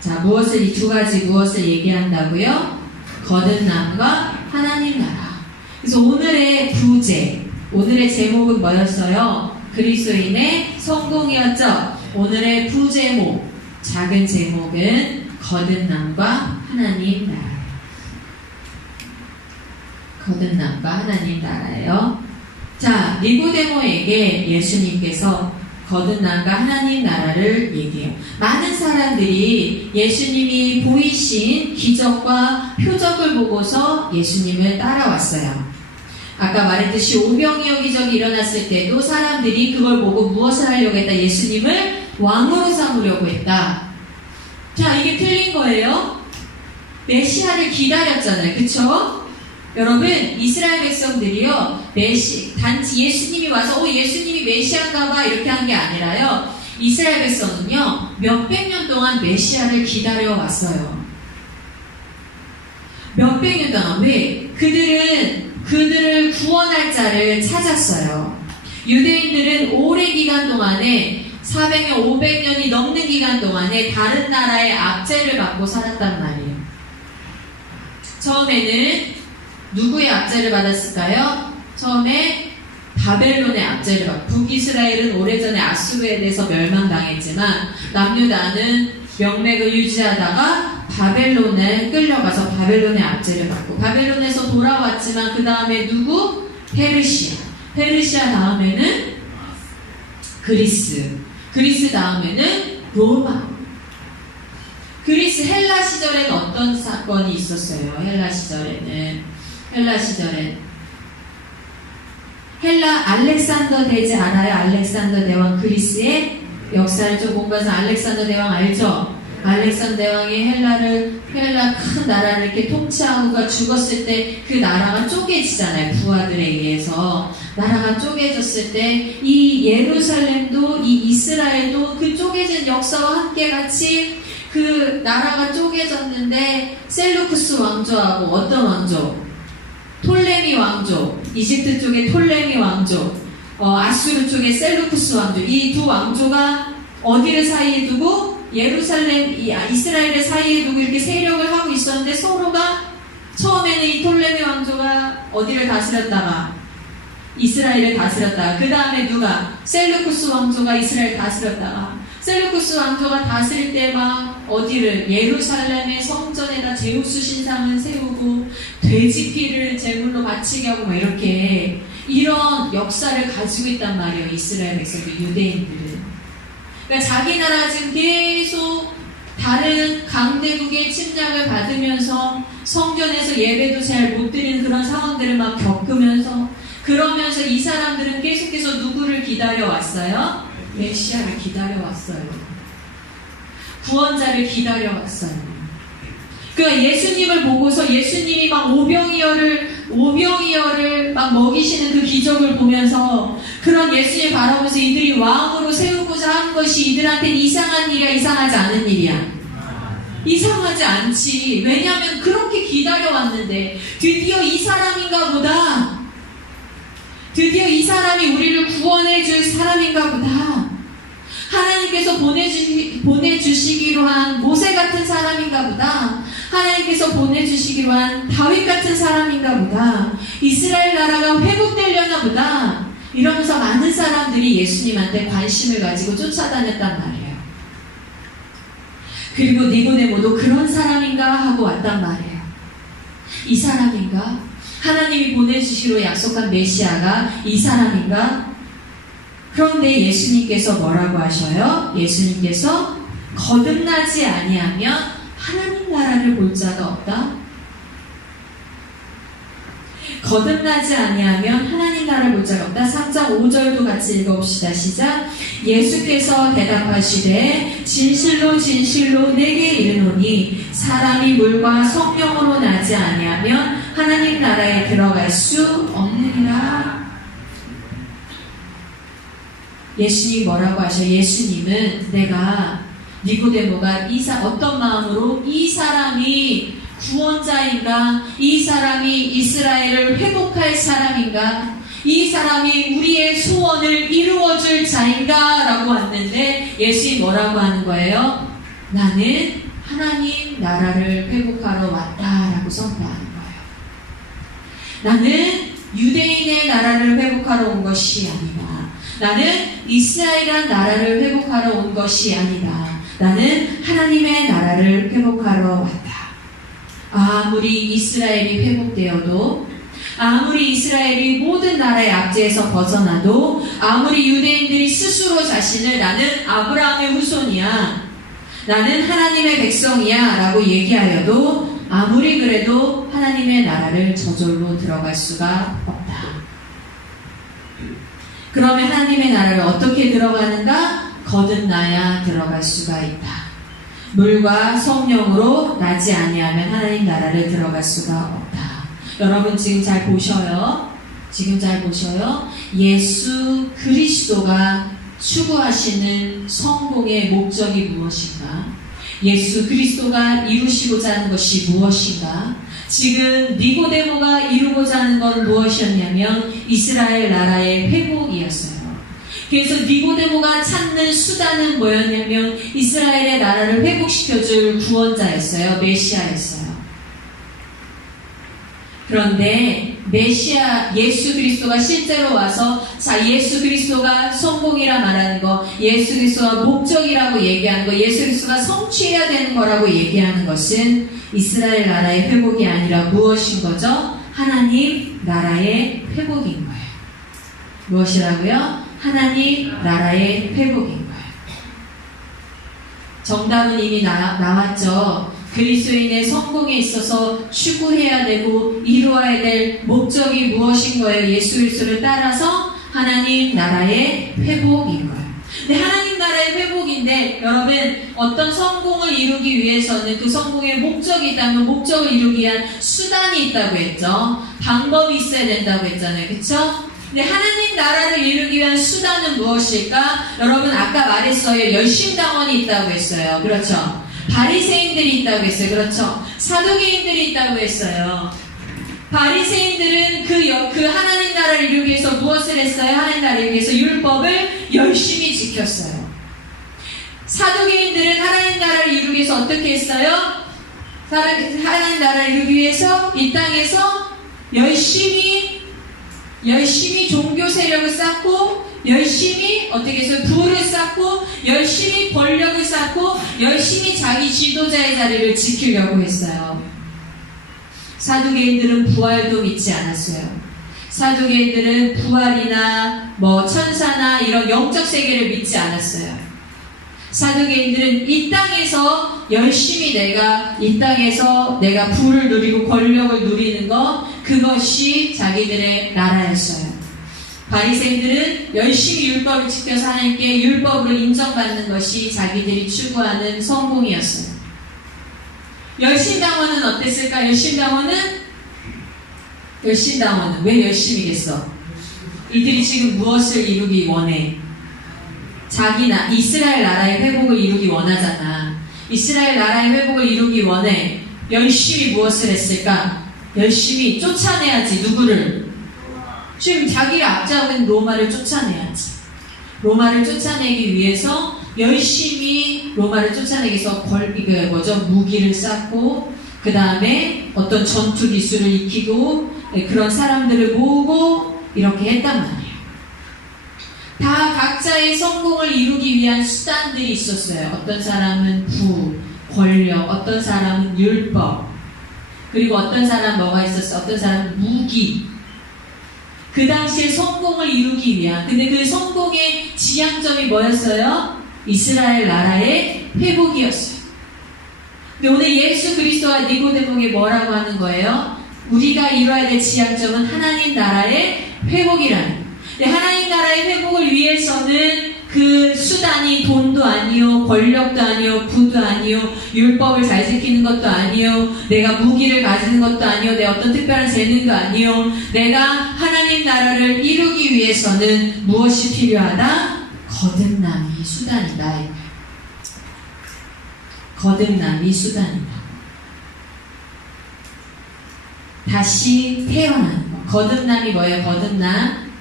자, 이 두 가지 무엇을 얘기한다고요? 거듭남과 하나님 나라. 그래서 오늘의 부제, 오늘의 제목은 뭐였어요? 그리스도인의 성공이었죠? 오늘의 부제목, 작은 제목은 거듭남과 하나님 나라. 거듭남과 하나님 나라예요. 자, 니고데모에게 예수님께서 거듭남과 하나님 나라를 얘기해요. 많은 사람들이 예수님이 보이신 기적과 표적을 보고서 예수님을 따라왔어요. 아까 말했듯이 오병이어 기적이 일어났을 때도 사람들이 그걸 보고 무엇을 하려고 했다? 예수님을 왕으로 삼으려고 했다. 자, 이게 틀린 거예요. 메시아를 기다렸잖아요. 그쵸? 여러분, 이스라엘 백성들이요, 단지 예수님이 와서, 예수님이 메시아인가봐, 이렇게 한 게 아니라요, 이스라엘 백성은요, 몇백 년 동안 메시아를 기다려왔어요. 몇백 년 동안. 왜? 그들을 구원할 자를 찾았어요. 유대인들은 오랜 기간 동안에, 400년, 500년이 넘는 기간 동안에 다른 나라의 압제를 받고 살았단 말이에요. 처음에는 누구의 압제를 받았을까요? 처음에 바벨론의 압제를 받고, 북이스라엘은 오래전에 아수르에 대해서 멸망당했지만 남유다는 명맥을 유지하다가 바벨론에 끌려가서 바벨론의 압제를 받고, 바벨론에서 돌아왔지만 그 다음에 누구? 페르시아 다음에는 그리스 다음에는 로마. 그리스 헬라 시절에는 어떤 사건이 있었어요? 헬라 시절엔 알렉산더 대제 알아요? 알렉산더 대왕. 그리스의 역사를 좀 공부해서 알렉산더 대왕 알죠? 알렉산더 대왕이 헬라 큰 나라를 이렇게 통치하고가 죽었을 때 그 나라가 쪼개지잖아요. 부하들에 의해서 나라가 쪼개졌을 때 이 예루살렘도 이 이스라엘도 그 쪼개진 역사와 함께 같이 그 나라가 쪼개졌는데 셀루쿠스 왕조하고 어떤 왕조? 톨레미 왕족, 이집트 쪽의 톨레미 왕족, 아수르 쪽의 셀루쿠스 왕족, 이 두 왕조가 어디를 사이에 두고 예루살렘, 이스라엘을 사이에 두고 이렇게 세력을 하고 있었는데 서로가 처음에는 이 톨레미 왕조가 어디를 다스렸다가 이스라엘을 다스렸다가 그 다음에 누가 셀루쿠스 왕조가 이스라엘 다스렸다가 셀루쿠스 왕조가 다스릴 때 막 어디를 예루살렘의 성전에다 제우스 신상을 세우고 돼지 피를 제물로 바치게 하고 막 이렇게 이런 역사를 가지고 있단 말이에요. 이스라엘 백성들, 유대인들은. 그러니까 자기 나라가 지금 계속 다른 강대국의 침략을 받으면서 성전에서 예배도 잘 못 드리는 그런 상황들을 막 겪으면서 그러면서 이 사람들은 계속해서 누구를 기다려왔어요? 메시아를 기다려왔어요. 구원자를 기다려왔어요. 그러니까 예수님을 보고서 예수님이 막 오병이어를 막 먹이시는 그 기적을 보면서 그런 예수님 바라보면서 이들이 왕으로 세우고자 한 것이 이들한테는 이상한 일이야, 이상하지 않은 일이야? 이상하지 않지. 왜냐하면 그렇게 기다려왔는데 드디어 이 사람인가 보다. 드디어 이 사람이 우리를 구원해 줄 사람인가 보다. 하나님께서 보내주시기로 한 모세 같은 사람인가 보다. 하나님께서 보내주시기로 한 다윗 같은 사람인가 보다. 이스라엘 나라가 회복되려나 보다. 이러면서 많은 사람들이 예수님한테 관심을 가지고 쫓아다녔단 말이에요. 그리고 니고데모도 그런 사람인가 하고 왔단 말이에요. 이 사람인가? 하나님이 보내주시기로 약속한 메시아가 이 사람인가? 그런데 예수님께서 뭐라고 하셔요? 예수님께서 거듭나지 아니하면 하나님 나라를 볼 자가 없다. 거듭나지 아니하면 하나님 나라를 볼 자가 없다. 3장 5절도 같이 읽어봅시다. 시작. 예수께서 대답하시되 진실로 진실로 내게 이르노니 사람이 물과 성령으로 나지 아니하면 하나님 나라에 들어갈 수 없느니라. 예수님이 뭐라고 하셔요? 예수님은 내가 니고데모가 어떤 마음으로 이 사람이 구원자인가? 이 사람이 이스라엘을 회복할 사람인가? 이 사람이 우리의 소원을 이루어줄 자인가? 라고 왔는데 예수님이 뭐라고 하는 거예요? 나는 하나님 나라를 회복하러 왔다라고 선포하는 거예요. 나는 유대인의 나라를 회복하러 온 것이 아니다. 나는 이스라엘이란 나라를 회복하러 온 것이 아니다. 나는 하나님의 나라를 회복하러 왔다. 아무리 이스라엘이 회복되어도, 아무리 이스라엘이 모든 나라의 압제에서 벗어나도, 아무리 유대인들이 스스로 자신을 나는 아브라함의 후손이야, 나는 하나님의 백성이야 라고 얘기하여도 아무리 그래도 하나님의 나라를 저절로 들어갈 수가 없다. 그러면 하나님의 나라를 어떻게 들어가는가? 거듭나야 들어갈 수가 있다. 물과 성령으로 나지 아니하면 하나님 나라를 들어갈 수가 없다. 여러분 지금 잘 보셔요. 지금 잘 보셔요. 예수 그리스도가 추구하시는 성공의 목적이 무엇인가? 예수 그리스도가 이루시고자 하는 것이 무엇인가? 지금 니고데모가 이루고자 하는 건 무엇이었냐면 이스라엘 나라의 회복이었어요. 그래서 니고데모가 찾는 수단은 뭐였냐면 이스라엘의 나라를 회복시켜줄 구원자였어요. 메시아였어요. 그런데 메시아 예수 그리스도가 실제로 와서 자 예수 그리스도가 성공이라 말하는 거, 예수 그리스도가 목적이라고 얘기하는 거, 예수 그리스도가 성취해야 되는 거라고 얘기하는 것은 이스라엘 나라의 회복이 아니라 무엇인 거죠? 하나님 나라의 회복인 거예요. 무엇이라고요? 하나님 나라의 회복인 거예요. 정답은 이미 나왔죠. 그리스도인의 성공에 있어서 추구해야 되고 이루어야 될 목적이 무엇인 거예요? 예수 그리스도를 따라서 하나님 나라의 회복인 거예요. 근데 하나님 나라의 회복인데 여러분 어떤 성공을 이루기 위해서는 그 성공의 목적이 있다면 목적을 이루기 위한 수단이 있다고 했죠. 방법이 있어야 된다고 했잖아요. 그렇죠? 근데 하나님 나라를 이루기 위한 수단은 무엇일까? 여러분 아까 말했어요. 열심당원이 있다고 했어요. 그렇죠? 바리새인들이 있다고 했어요. 그렇죠? 사두개인들이 있다고 했어요. 바리새인들은 그 하나님 나라를 이루기 위해서 무엇을 했어요? 하나님 나라를 이루기 위해서 율법을 열심히 지켰어요. 사두개인들은 하나님 나라를 이루기 위해서 어떻게 했어요? 하나님 나라를 이루기 위해서 이 땅에서 열심히 종교 세력을 쌓고, 열심히 어떻게 해서 부를 쌓고, 열심히 권력을 쌓고, 열심히 자기 지도자의 자리를 지키려고 했어요. 사두개인들은 부활도 믿지 않았어요. 사두개인들은 부활이나 천사나 이런 영적 세계를 믿지 않았어요. 사두개인들은 이 땅에서 열심히 내가 부를 누리고 권력을 누리는 것, 그것이 자기들의 나라였어요. 바리새인들은 열심히 율법을 지켜서 하나님께 율법으로 인정받는 것이 자기들이 추구하는 성공이었어요. 열심당원은 어땠을까? 열심당원은 왜 열심이겠어? 이들이 지금 무엇을 이루기 원해? 이스라엘 나라의 회복을 이루기 원하잖아. 이스라엘 나라의 회복을 이루기 원해. 열심히 무엇을 했을까? 열심히 쫓아내야지. 누구를? 지금 자기가 앞장하고 있는 로마를 쫓아내야지. 로마를 쫓아내기 위해서 열심히 로마를 쫓아내기 위해서 무기를 쌓고, 그 다음에 어떤 전투 기술을 익히고, 그런 사람들을 모으고 이렇게 했단 말이에요. 다 각자의 성공을 이루기 위한 수단들이 있었어요. 어떤 사람은 권력, 어떤 사람은 율법, 그리고 어떤 사람은 뭐가 있었어요? 어떤 사람은 무기. 그 당시에 성공을 이루기 위한, 근데 그 성공의 지향점이 뭐였어요? 이스라엘 나라의 회복이었어요. 근데 오늘 예수 그리스도와 니고데모에게 뭐라고 하는 거예요? 우리가 이루어야 될 지향점은 하나님 나라의 회복이라는 거예요. 근데 하나님 나라의 회복을 위해서는 그 수단이 돈도 아니요, 권력도 아니요, 부도 아니요, 율법을 잘 지키는 것도 아니요, 내가 무기를 가지는 것도 아니요, 내 어떤 특별한 재능도 아니요, 내가 하나님 나라를 이루기 위해서는 무엇이 필요하다? 거듭남이 수단이다. 거듭남이 수단이다. 다시 태어나는 거. 거듭남이 뭐예요? 거듭남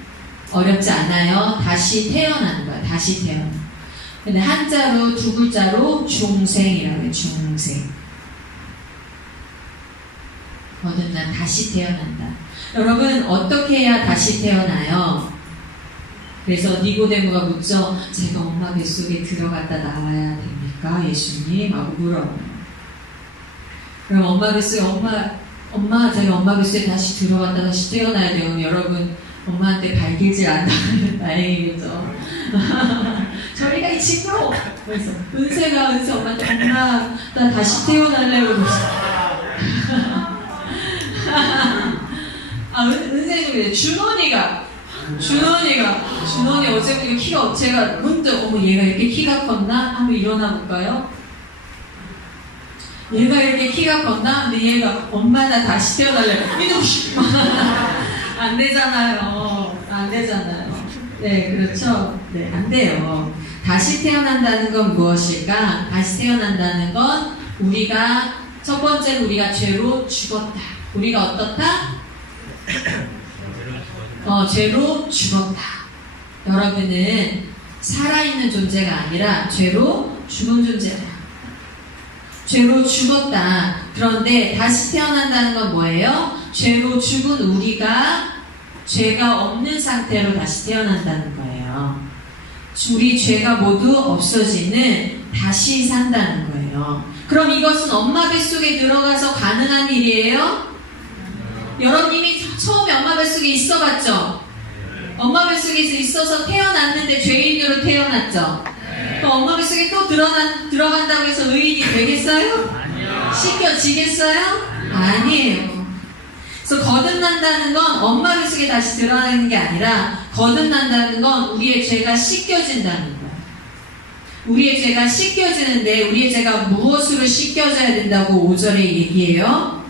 어렵지 않아요. 다시 태어나는 거야. 다시 태어나. 근데 한자로 두 글자로 중생이라고 해요. 중생. 거듭남, 다시 태어난다. 여러분, 어떻게 해야 다시 태어나요? 그래서 니고데모가 묻죠. 제가 엄마 뱃속에 들어갔다 나와야 됩니까? 예수님? 하고 물어요. 그럼 엄마 뱃속에 제가 엄마 뱃속에 다시 들어갔다 다시 태어나야 돼요. 여러분, 엄마한테 발길질 안 당하면 다행이겠죠. 저리가 이 친구! 그래서 은세 엄마한테 엄마 나 다시 태어날래? 그러면서 은세는 그래. 준원이 어제부터 키가, 제가 문득 얘가 이렇게 키가 컸나? 한번 일어나 볼까요? 얘가 이렇게 키가 컸나? 근데 얘가 엄마 나 다시 태어날래. 안 되잖아요. 네, 그렇죠. 네, 안 돼요. 다시 태어난다는 건 무엇일까? 다시 태어난다는 건 첫 번째로 우리가 죄로 죽었다. 우리가 어떻다? 죄로 죽었다. 여러분은 살아있는 존재가 아니라 죄로 죽은 존재다. 죄로 죽었다. 그런데 다시 태어난다는 건 뭐예요? 죄로 죽은 우리가 죄가 없는 상태로 다시 태어난다는 거예요. 우리 죄가 모두 없어지는, 다시 산다는 거예요. 그럼 이것은 엄마 뱃속에 들어가서 가능한 일이에요? 여러분 이미 처음에 엄마 뱃속에 있어봤죠? 엄마 뱃속에 있어서 태어났는데 죄인으로 태어났죠? 또 엄마 뱃속에 또 들어간다고 해서 의인이 되겠어요? 아니요. 씻겨지겠어요? 아니에요. 그래서 거듭난다는 건 엄마 뱃속에 다시 들어가는 게 아니라, 거듭난다는 건 우리의 죄가 씻겨진다는 거예요. 우리의 죄가 씻겨지는데, 우리의 죄가 무엇으로 씻겨져야 된다고 5절에 얘기해요?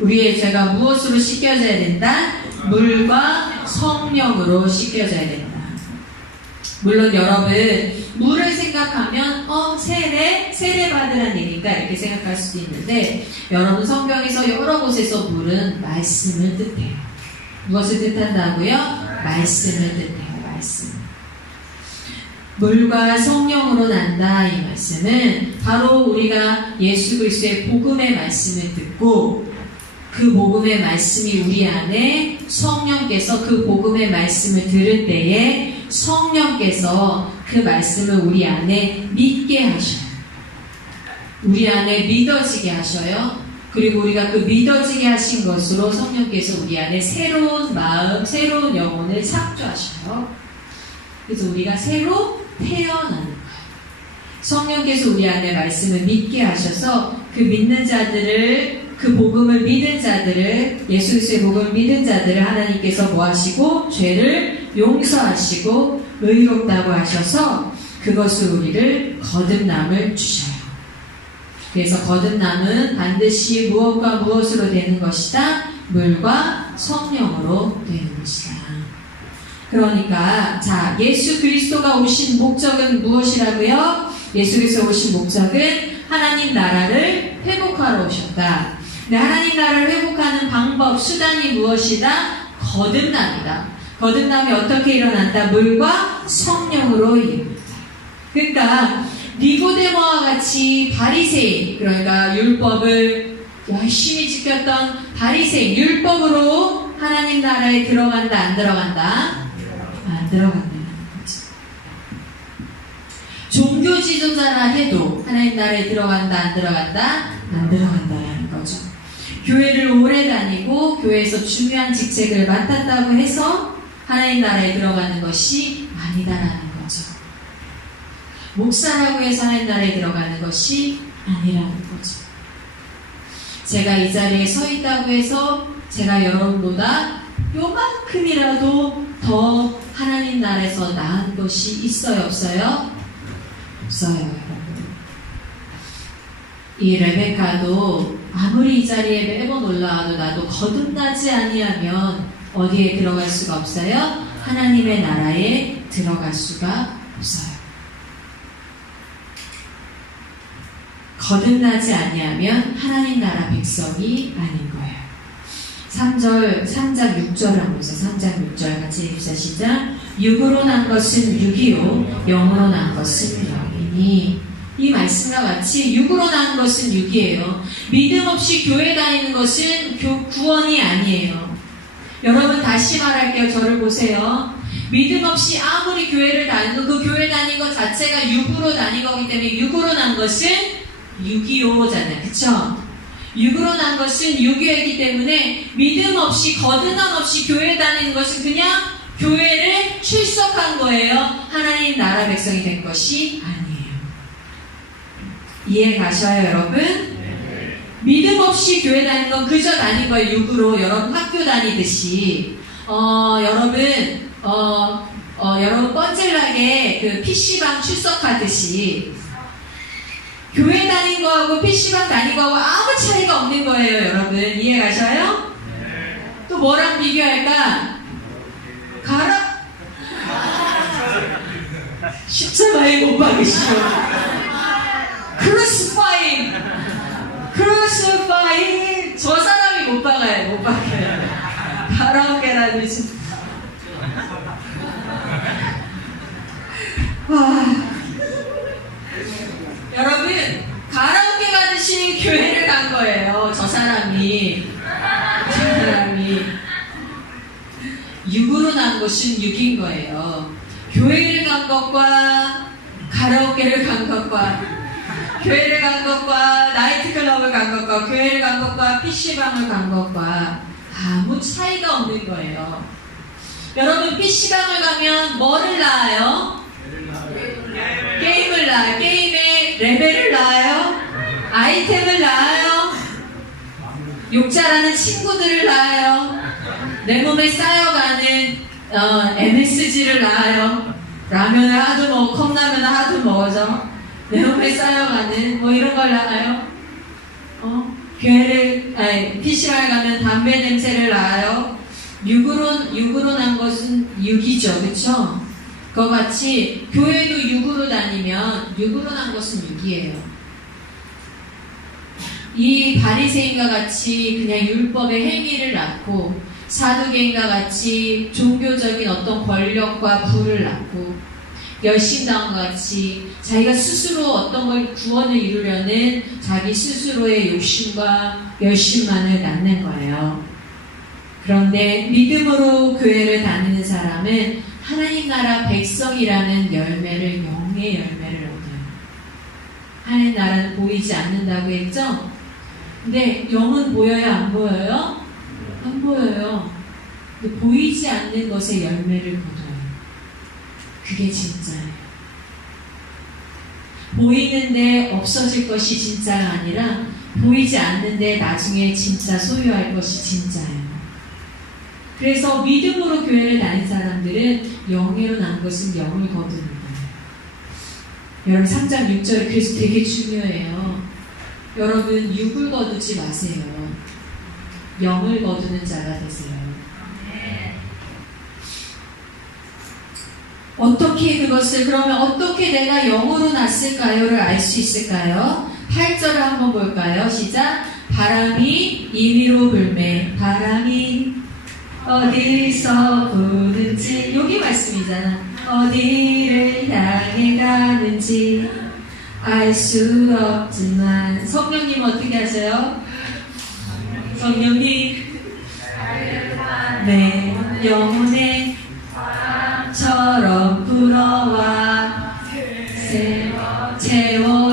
우리의 죄가 무엇으로 씻겨져야 된다? 물과 성령으로 씻겨져야 된다. 물론 여러분, 물을 생각하면 세례 받으라는 얘기니까 이렇게 생각할 수도 있는데 여러분 성경에서 여러 곳에서 물은 말씀을 뜻해요. 무엇을 뜻한다고요? 말씀을 뜻해요. 말씀. 물과 성령으로 난다 이 말씀은 바로 우리가 예수 그리스도의 복음의 말씀을 듣고 그 복음의 말씀이 우리 안에 성령께서 그 복음의 말씀을 들을 때에 성령께서 그 말씀을 우리 안에 믿게 하셔요. 우리 안에 믿어지게 하셔요. 그리고 우리가 그 믿어지게 하신 것으로 성령께서 우리 안에 새로운 마음, 새로운 영혼을 창조하셔요. 그래서 우리가 새로 태어나는 거예요. 성령께서 우리 안에 말씀을 믿게 하셔서 그 믿는 자들을, 그 복음을 믿은 자들을, 예수 그리스도의 복음을 믿은 자들을 하나님께서 뭐 하시고 죄를 용서하시고 의롭다고 하셔서 그것을 우리를 거듭남을 주셔요. 그래서 거듭남은 반드시 무엇과 무엇으로 되는 것이다? 물과 성령으로 되는 것이다. 그러니까 자, 예수 그리스도가 오신 목적은 무엇이라고요? 예수 그리스도 오신 목적은 하나님 나라를 회복하러 오셨다. 근데 하나님 나라를 회복하는 방법, 수단이 무엇이다? 거듭남이다. 거듭남이 어떻게 일어난다? 물과 성령으로 일어난다. 그러니까 니고데모와 같이 바리새인, 그러니까 율법을 열심히 지켰던 바리새인, 율법으로 하나님 나라에 들어간다, 안 들어간다? 안 들어간다는 거죠. 종교 지도자라 해도 하나님 나라에 들어간다, 안 들어간다? 안 들어간다라는 거죠. 교회를 오래 다니고 교회에서 중요한 직책을 맡았다고 해서 하나님 나라에 들어가는 것이 아니다라는 거죠. 목사라고 해서 하나님 나라에 들어가는 것이 아니라는 거죠. 제가 이 자리에 서 있다고 해서 제가 여러분보다 요만큼이라도 더 하나님 나라에서 나은 것이 있어요, 없어요? 없어요, 여러분. 이 레베카도 아무리 이 자리에 매번 올라와도 나도 거듭나지 아니하면 어디에 들어갈 수가 없어요? 하나님의 나라에 들어갈 수가 없어요. 거듭나지 아니하면 하나님 나라 백성이 아닌 거예요. 3장 6절 한번 보세요. 3장 6절 같이 읽읍시다. 시작. 육으로 난 것은 육이요 영으로 난 것은 영이니. 이 말씀과 같이 육으로 난 것은 육이에요. 믿음 없이 교회 다니는 것은 구원이 아니에요. 여러분 다시 말할게요. 저를 보세요. 믿음 없이 아무리 교회를 다니고 그 교회 다니는 것 자체가 육으로 다닌 거기 때문에 육으로 난 것은 625잖아요. 그쵸? 육으로 난 것은 625이기 때문에 믿음 없이 거듭남 없이 교회 다니는 것은 그냥 교회를 출석한 거예요. 하나님 나라 백성이 된 것이 아니에요. 이해 가셔요, 여러분? 믿음 없이 교회 다니는 건 그저 다닌 거예요. 육으로 여러분 학교 다니듯이 여러분 뻔질나게 그 PC방 출석하듯이 교회 다닌 거하고 PC방 다닌 거하고 아무 차이가 없는 거예요, 여러분. 이해 가셔요? 또 뭐랑 비교할까? 가라? 십자가에 못 박으시오. 크루시파인! 저 사람이 못 박아요, 못 박아요. 가라오케라니, 진짜. 여러분, 가라오케 가듯이 교회를 간 거예요. 저 사람이 육으로 난 것은 육인 거예요. 교회를 간 것과 가라오케를 간 것과 교회를 간 것과 나이트클럽을 간 것과 교회를 간 것과 PC방을 간 것과 아무 차이가 없는 거예요. 여러분 PC방을 가면 뭐를 낳아요? 게임을 낳아요. 게임의 레벨을 낳아요. 아이템을 낳아요. 욕 잘하는 친구들을 낳아요. 내 몸에 쌓여가는 MSG를 낳아요. 라면을 하도 먹고 컵라면을 하도 먹어서 내 몸에 쌓여가는 뭐 이런 걸 낳아요. PC방에 가면 담배 냄새를 낳아요. 육으로 난 것은 육이죠, 그쵸? 그와 같이 교회도 육으로 다니면 육으로 난 것은 육이에요. 이 바리새인과 같이 그냥 율법의 행위를 낳고 사두개인과 같이 종교적인 어떤 권력과 부를 낳고 열심당과 같이 자기가 스스로 어떤 걸 구원을 이루려는 자기 스스로의 욕심과 열심만을 낳는 거예요. 그런데 믿음으로 교회를 다니는 사람은 하나님 나라 백성이라는 열매를, 영의 열매를 얻어요. 하나님 나라는 보이지 않는다고 했죠? 근데 영은 보여요? 안 보여요? 안 보여요. 근데 보이지 않는 것의 열매를 거둬요. 그게 진짜예요. 보이는데 없어질 것이 진짜가 아니라 보이지 않는데 나중에 진짜 소유할 것이 진짜예요. 그래서 믿음으로 교회를 다닌 사람들은 영예로 난 것은 영을 거두는 거예요. 여러분 3장 6절 그래서 되게 중요해요. 여러분 육을 거두지 마세요. 영을 거두는 자가 되세요. 어떻게 그것을 그러면 어떻게 내가 영으로 났을까요를 알 수 있을까요? 8절을 한번 볼까요? 시작. 바람이 임의로 불매 바람이 어디서 부는지 여기 말씀이잖아. 어디를 향해 가는지 알 수 없지만 성령님 어떻게 하세요? 성령님 내 영혼에 바람처럼 불어와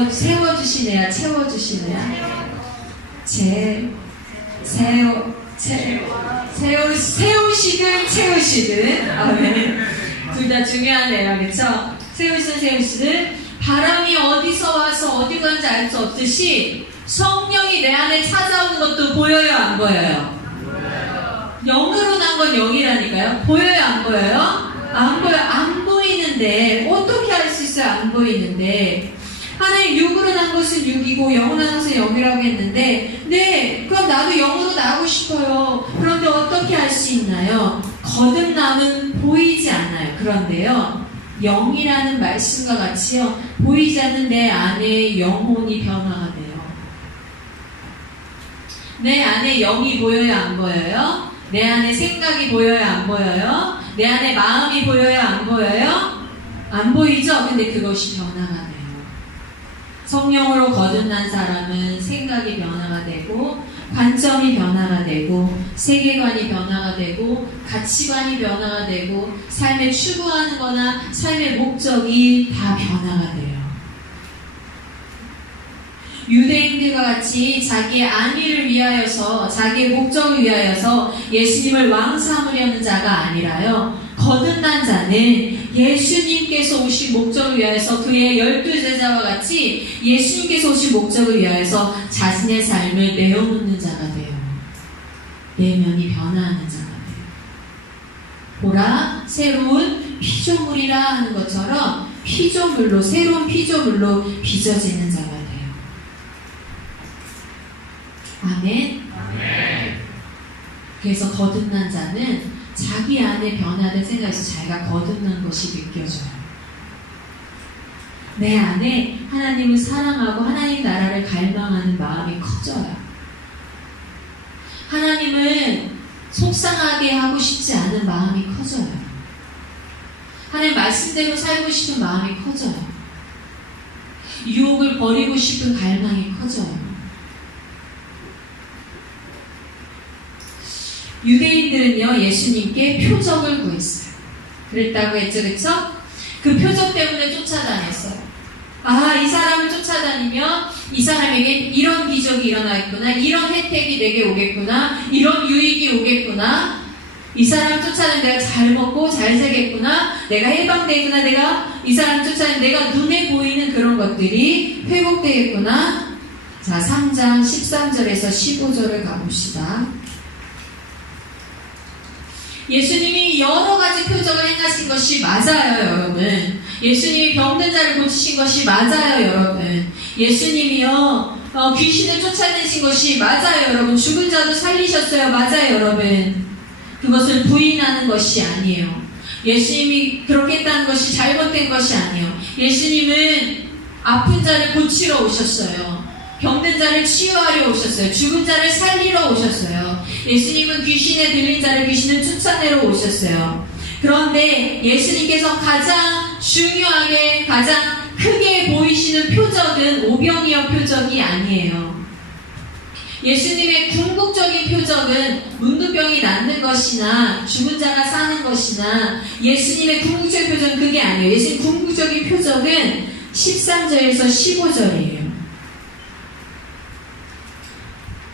채워주시네요. 채우시든 아멘. 둘 다 중요하네요. 그쵸? 세우시든 바람이 어디서 와서 어디 가는지 알 수 없듯이 성령이 내 안에 찾아오는 것도 보여요? 안 보여요? 영으로 난 건 영이라니까요. 보여요? 안 보여요? 안 보여요. 안 보이는데 어떻게 알 수 있어요? 안 보이는데 하나님 육으로 난 것은 육이고 영으로 난 것은 영이라고 했는데 네 그럼 나도 영으로 나고 싶어요. 그런데 어떻게 알 수 있나요? 거듭남은 보이지 않아요. 그런데요 영이라는 말씀과 같이요 보이지 않는 내 안에 영혼이 변화가 돼요. 내 안에 영이 보여요? 안 보여요? 내 안에 생각이 보여요? 안 보여요? 내 안에 마음이 보여요? 안 보여요? 안 보이죠? 근데 그것이 변화가 돼요. 성령으로 거듭난 사람은 생각이 변화가 되고 관점이 변화가 되고 세계관이 변화가 되고 가치관이 변화가 되고 삶에 추구하는 거나 삶의 목적이 다 변화가 돼요. 유대인들과 같이 자기의 안위를 위하여서 자기의 목적을 위하여서 예수님을 왕 삼으려는 자가 아니라요 거듭난 자는 예수님께서 오신 목적을 위하여서 그의 12제자와 같이 예수님께서 오신 목적을 위하여서 자신의 삶을 내어놓는 자가 돼요. 내면이 변화하는 자가 돼요. 보라 새로운 피조물이라 하는 것처럼 피조물로 새로운 피조물로 빚어지는 자가 돼요. 아멘. 그래서 거듭난 자는 자기 안에 변화를 생각해서 자기가 거듭난 것이 느껴져요. 내 안에 하나님을 사랑하고 하나님 나라를 갈망하는 마음이 커져요. 하나님을 속상하게 하고 싶지 않은 마음이 커져요. 하나님 말씀대로 살고 싶은 마음이 커져요. 유혹을 버리고 싶은 갈망이 커져요. 유대인들은요 예수님께 표적을 구했어요. 그랬다고 했죠, 그렇죠? 그 표적 때문에 쫓아다녔어요. 아, 이 사람을 쫓아다니면 이 사람에게 이런 기적이 일어나겠구나, 이런 혜택이 내게 오겠구나, 이런 유익이 오겠구나, 이 사람 쫓아다니면 내가 잘 먹고 잘 살겠구나, 내가 해방되겠구나, 내가 이 사람 쫓아다니면 내가 눈에 보이는 그런 것들이 회복되겠구나. 자, 3장 13절에서 15절을 가봅시다. 예수님이 여러 가지 표적을 행하신 것이 맞아요, 여러분. 예수님이 병든 자를 고치신 것이 맞아요, 여러분. 예수님이요 귀신을 쫓아내신 것이 맞아요, 여러분. 죽은 자도 살리셨어요, 맞아요, 여러분. 그것을 부인하는 것이 아니에요. 예수님이 그렇게 했다는 것이 잘못된 것이 아니에요. 예수님은 아픈 자를 고치러 오셨어요. 병든 자를 치유하려 오셨어요. 죽은 자를 살리러 오셨어요. 예수님은 귀신에 들린 자를 귀신을 쫓아내러 오셨어요. 그런데 예수님께서 가장 중요하게 가장 크게 보이시는 표적은 오병이어 표적이 아니에요. 예수님의 궁극적인 표적은 문둥병이 낫는 것이나 죽은 자가 사는 것이나 예수님의 궁극적인 표적은 그게 아니에요. 예수님 궁극적인 표적은 13절에서 15절이에요.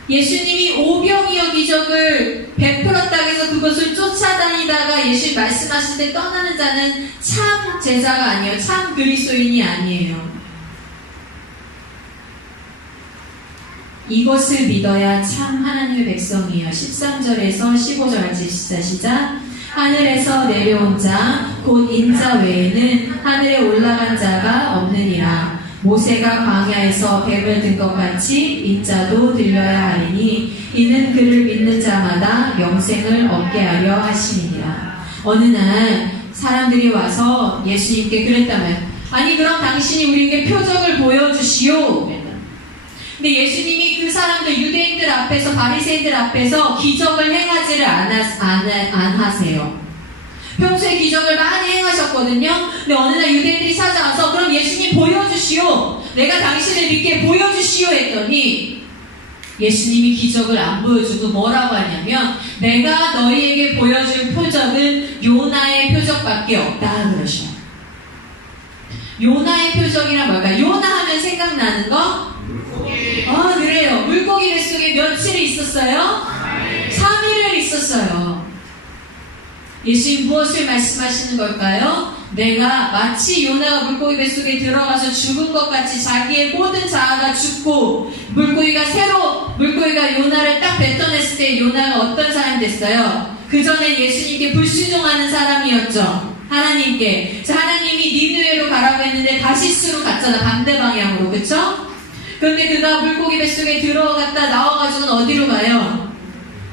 예수님이 오병이어 기적을 베풀었다고 해서 그것을 쫓아다니다가 예수님 말씀하실 때 떠나는 자는 참 제자가 아니에요. 참 그리스도인이 아니에요. 이것을 믿어야 참 하나님의 백성이에요. 13절에서 15절 같이 시작. 하늘에서 내려온 자, 곧 인자 외에는 하늘에 올라간 자가 없느니라. 모세가 광야에서 뱀을 든 것 같이 인자도 들려야 하리니 이는 그를 믿는 자마다 영생을 얻게 하려 하심이니라. 어느 날 사람들이 와서 예수님께 그랬다면, 아니 그럼 당신이 우리에게 표적을 보여주시오. 근데 예수님이 그 사람들 유대인들 앞에서 바리새인들 앞에서 기적을 행하지를 안 하세요. 평소에 기적을 많이 행하셨거든요. 근데 어느 날 유대인들이 찾아와서 그럼 예수님 보여주시오. 내가 당신을 믿게 보여주시오 했더니 예수님이 기적을 안 보여주고 뭐라고 하냐면 내가 너희에게 보여줄 표적은 요나의 표적밖에 없다 그러셔. 요나의 표적이란 뭘까? 요나 하면 생각나는 거? 그래요. 물고기 뱃속에 며칠이 있었어요? 3일을 있었어요. 예수님 무엇을 말씀하시는 걸까요? 내가 마치 요나가 물고기 뱃속에 들어가서 죽은 것 같이 자기의 모든 자아가 죽고 물고기가 요나를 딱 뱉어냈을 때 요나가 어떤 사람이 됐어요? 그 전에 예수님께 불순종하는 사람이었죠. 하나님께. 하나님이 니느웨로 가라고 했는데 다시스로 갔잖아. 반대 방향으로. 그쵸? 그런데 그가 물고기 뱃속에 들어갔다 나와가지고는 어디로 가요?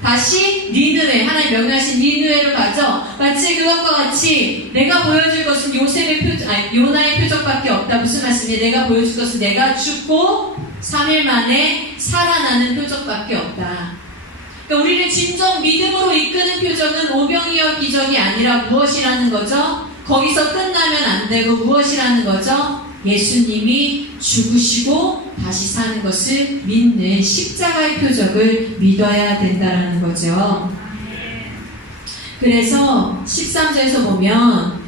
다시 니느웨, 하나님 명령하신 니느웨로 가죠. 마치 그것과 같이 내가 보여줄 것은 요나의 표적밖에 없다. 무슨 말씀이에요? 내가 보여줄 것은 내가 죽고 3일 만에 살아나는 표적밖에 없다. 그러니까 우리를 진정 믿음으로 이끄는 표적은 오병이어 기적이 아니라 무엇이라는 거죠? 거기서 끝나면 안 되고 무엇이라는 거죠? 예수님이 죽으시고 다시 사는 것을 믿는 십자가의 표적을 믿어야 된다는 거죠. 그래서 13절에서 보면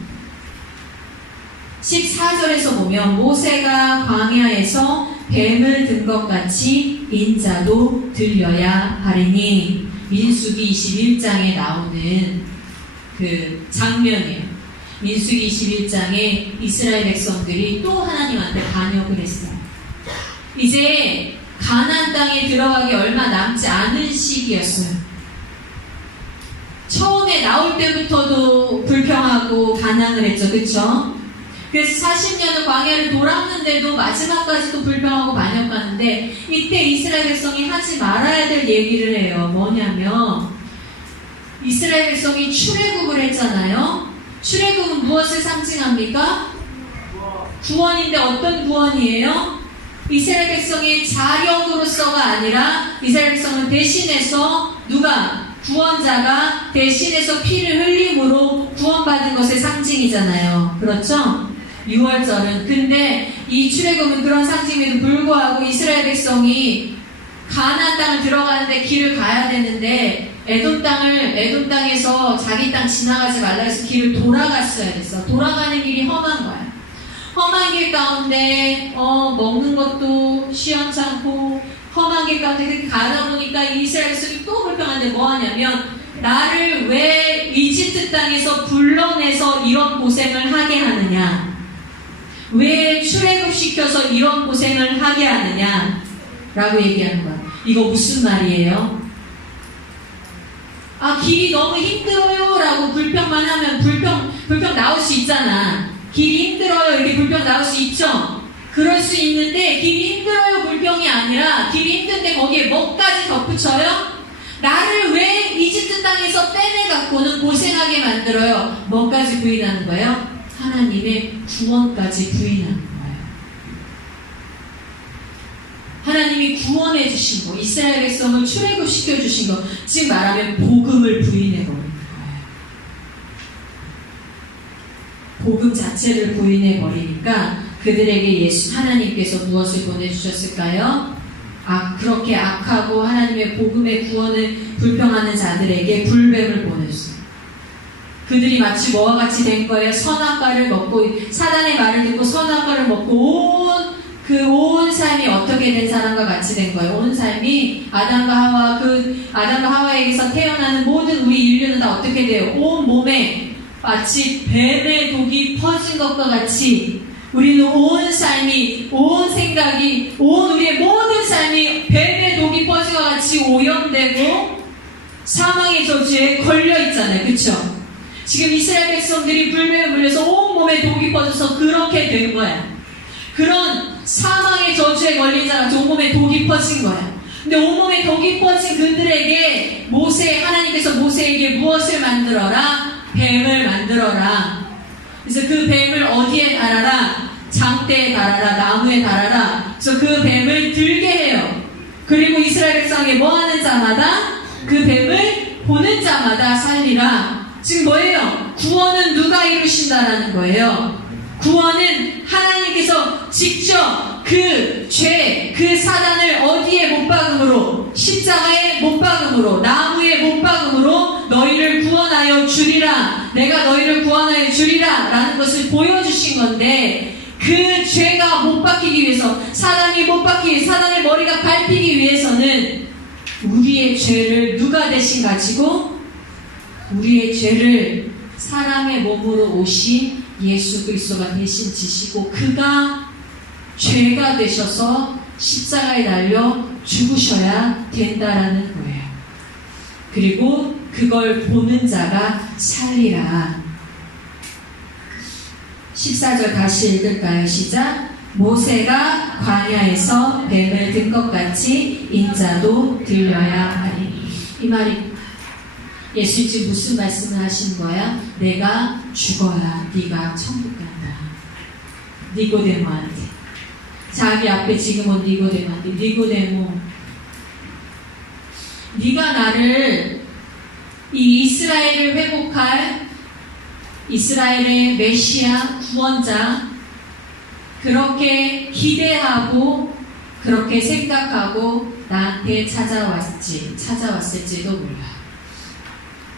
14절에서 보면 모세가 광야에서 뱀을 든 것 같이 인자도 들려야 하리니 민수기 21장에 나오는 그 장면이에요. 민수기 21장에 이스라엘 백성들이 또 하나님한테 반역을 했어요. 이제 가나안 땅에 들어가기 얼마 남지 않은 시기였어요. 처음에 나올 때부터도 불평하고 반항을 했죠. 그쵸? 그래서 40년을 광야를 돌았는데도 마지막까지도 불평하고 반역하는데 이때 이스라엘 백성이 하지 말아야 될 얘기를 해요. 뭐냐면 이스라엘 백성이 출애굽을 했잖아요. 출애굽은 무엇을 상징합니까? 구원인데 어떤 구원이에요? 이스라엘 백성의 자력으로서가 아니라 이스라엘 백성은 대신해서 누가? 구원자가 대신해서 피를 흘림으로 구원받은 것의 상징이잖아요. 그렇죠? 6월절은. 근데 이 출애굽은 그런 상징에도 불구하고 이스라엘 백성이 가나안 땅을 들어가는데 길을 가야 되는데 에돔 땅에서 자기 땅 지나가지 말라 해서 길을 돌아갔어야 됐어. 돌아가는 길이 험한 거야. 험한 길 가운데 먹는 것도 시원찮고 험한 길 가운데 가다 보니까 이스라엘 백성이 또 불평한데 뭐 하냐면 나를 왜 이집트 땅에서 불러내서 이런 고생을 하게 하느냐, 왜 출애굽시켜서 이런 고생을 하게 하느냐 라고 얘기하는 거야. 이거 무슨 말이에요? 길이 너무 힘들어요 라고 불평만 하면 불평 나올 수 있잖아. 길이 힘들어요 이렇게 불평 나올 수 있죠. 그럴 수 있는데 길이 힘들어요 불평이 아니라 길이 힘든데 거기에 뭐까지 덧붙여요? 나를 왜 이집트 땅에서 갖고는 고생하게 만들어요. 뭐까지 부인하는 거예요? 하나님의 구원까지 부인하는 거예요. 하나님이 구원해 주신 거, 이스라엘 백성을 출애굽시켜 주신 거, 즉 말하면 복음을 부인해 버리는 거예요. 복음 자체를 부인해 버리니까 그들에게 하나님께서 무엇을 보내주셨을까요? 그렇게 악하고 하나님의 복음의 구원을 불평하는 자들에게 불뱀을 보내줬어요. 그들이 마치 뭐와 같이 된 거예요? 선악과를 먹고, 사단의 말을 듣고 선악과를 먹고 온 삶이 어떻게 된 사람과 같이 된 거예요. 온 삶이 아담과 하와에게서 태어나는 모든 우리 인류는 다 어떻게 돼요? 온 몸에 마치 뱀의 독이 퍼진 것과 같이 우리는 온 삶이, 온 생각이, 온 우리의 모든 삶이 뱀의 독이 퍼진 것 같이 오염되고 사망의 저주에 걸려 있잖아요. 그쵸? 지금 이스라엘 백성들이 불뱀에 물려서 온 몸에 독이 퍼져서 그렇게 된 거야. 그런 사망의 저주에 걸린 자가 온몸에 독이 퍼진 거야. 근데 온몸에 독이 퍼진 그들에게 하나님께서 모세에게 무엇을 만들어라? 뱀을 만들어라. 그래서 그 뱀을 어디에 달아라? 장대에 달아라. 나무에 달아라. 그래서 그 뱀을 들게 해요. 그리고 이스라엘 백성에게 뭐 하는 자마다? 그 뱀을 보는 자마다 살리라. 지금 뭐예요? 구원은 누가 이루신다라는 거예요. 구원은 하나님께서 직접 그 죄, 그 사단을 어디에 못 박음으로, 십자가에 못 박음으로, 나무에 못 박음으로 너희를 구원하여 주리라. 내가 너희를 구원하여 주리라 라는 것을 보여주신 건데, 그 죄가 못 박히기 위해서, 사단이 못 박히기 위해서, 사단의 머리가 밟히기 위해서는 우리의 죄를 누가 대신 가지고, 우리의 죄를 사람의 몸으로 오신 예수 그리스도가 대신 지시고 그가 죄가 되셔서 십자가에 달려 죽으셔야 된다라는 거예요. 그리고 그걸 보는 자가 살리라. 14절 다시 읽을까요? 시작. 모세가 광야에서 뱀을 든 것 같이 인자도 들려야 하리. 이 말이 예수 지금 무슨 말씀을 하신 거야? 내가 죽어야 네가 천국 간다. 니고데모한테. 자기 앞에 지금 온 니고데모한테. 니고데모, 네가 나를 이 이스라엘을 회복할 이스라엘의 메시아 구원자 그렇게 기대하고 그렇게 생각하고 나한테 찾아왔을지도 몰라.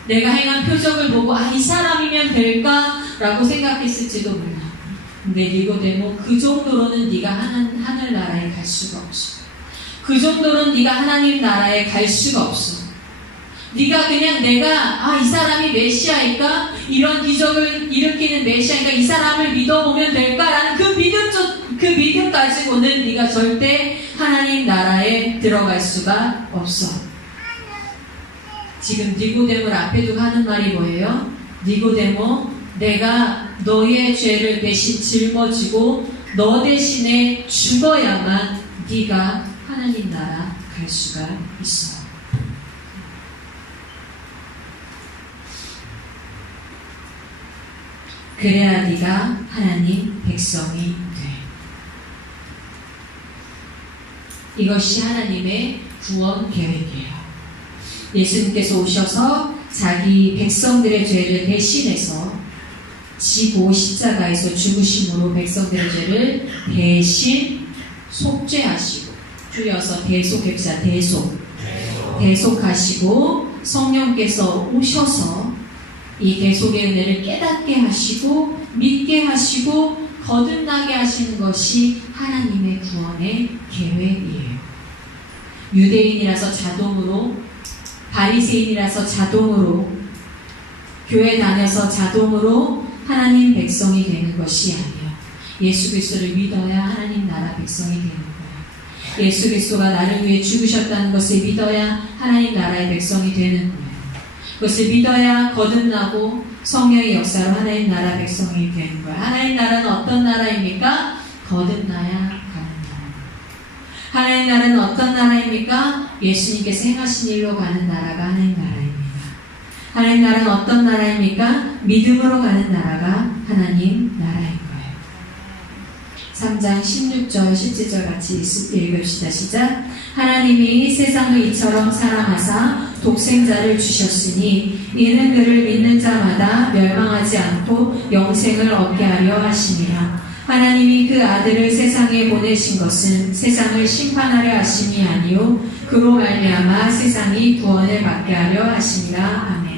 내가 행한 표적을 보고 이 사람이면 될까라고 생각했을지도 몰라. 근데 니고데모, 그 정도로는 네가 하늘나라에 갈 수가 없어. 그 정도로는 네가 하나님 나라에 갈 수가 없어. 네가 그냥 내가 이 사람이 메시아일까? 이런 기적을 일으키는 메시아니까 이 사람을 믿어보면 될까라는 그 믿음 가지고는 네가 절대 하나님 나라에 들어갈 수가 없어. 지금 니고데모를 앞에 두고 하는 말이 뭐예요? 니고데모, 내가 너의 죄를 대신 짊어지고 너 대신에 죽어야만 네가 하나님 나라 갈 수가 있어. 그래야 네가 하나님 백성이 돼. 이것이 하나님의 구원 계획이에요. 예수님께서 오셔서 자기 백성들의 죄를 대신해서 지고 십자가에서 죽으심으로 백성들의 죄를 대신 속죄하시고, 줄여서 대속합시다. 대속하시고 성령께서 오셔서 이 대속의 은혜를 깨닫게 하시고 믿게 하시고 거듭나게 하시는 것이 하나님의 구원의 계획이에요. 유대인이라서 자동으로, 바리새인이라서 자동으로, 교회 다녀서 자동으로 하나님 백성이 되는 것이 아니에요. 예수 그리스도를 믿어야 하나님 나라 백성이 되는 거예요. 예수 그리스도가 나를 위해 죽으셨다는 것을 믿어야 하나님 나라의 백성이 되는 거예요. 그것을 믿어야 거듭나고 성령의 역사로 하나님 나라 백성이 되는 거예요. 하나님 나라는 어떤 나라입니까? 거듭나야 가는 나라. 하나님 나라는 어떤 나라입니까? 예수님께서 행하신 일로 가는 나라가 하나님 나라입니다. 하나님 나라는 어떤 나라입니까? 믿음으로 가는 나라가 하나님 나라인 거예요. 3장 16절 17절 같이 읽읍시다. 시작. 하나님이 세상을 이처럼 사랑하사 독생자를 주셨으니 이는 그를 믿는 자마다 멸망하지 않고 영생을 얻게 하려 하심이라. 하나님이 그 아들을 세상에 보내신 것은 세상을 심판하려 하심이 아니요 그로 말미암아 세상이 구원을 받게 하려 하심이라. 아멘.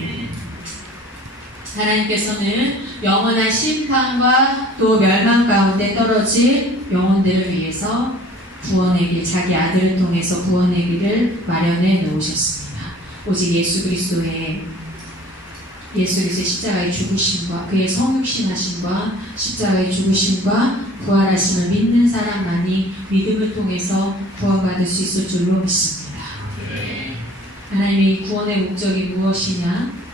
하나님께서는 영원한 심판과 또 멸망 가운데 떨어질 영혼들을 위해서 구원의 길, 자기 아들을 통해서 구원의 길을 마련해 놓으셨습니다. 오직 예수 그리스도의 십자가의 죽으심과 그의 성육신하심과 십자가의 죽으심과 부활하심을 믿는 사람만이 믿음을 통해서 구원받을 수 있을 줄로 믿습니다. 하나님의 구원의 목적이 무엇이냐?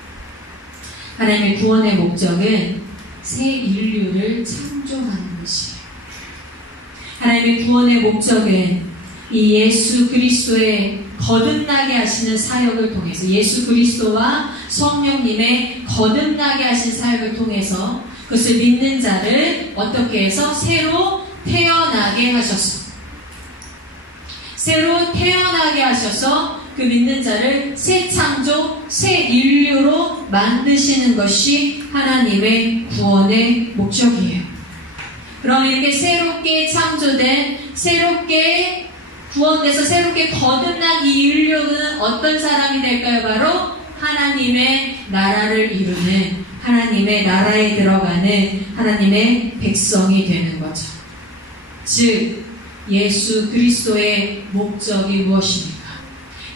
하나님의 구원의 목적은 새 인류를 창조하는 것이에요. 하나님의 구원의 목적은 이 예수 그리스도의 거듭나게 하시는 사역을 통해서 예수 그리스도와 성령님의 거듭나게 하신 사역을 통해서 그것을 믿는 자를 어떻게 해서 새로 태어나게 하셨습니다. 새로 태어나게 하셔서 그 믿는 자를 새 창조, 새 인류로 만드시는 것이 하나님의 구원의 목적이에요. 그럼 이렇게 새롭게 창조된, 새롭게 구원돼서 새롭게 거듭난 이 인류는 어떤 사람이 될까요? 바로 하나님의 나라를 이루는, 하나님의 나라에 들어가는 하나님의 백성이 되는 거죠. 즉 예수 그리스도의 목적이 무엇입니까?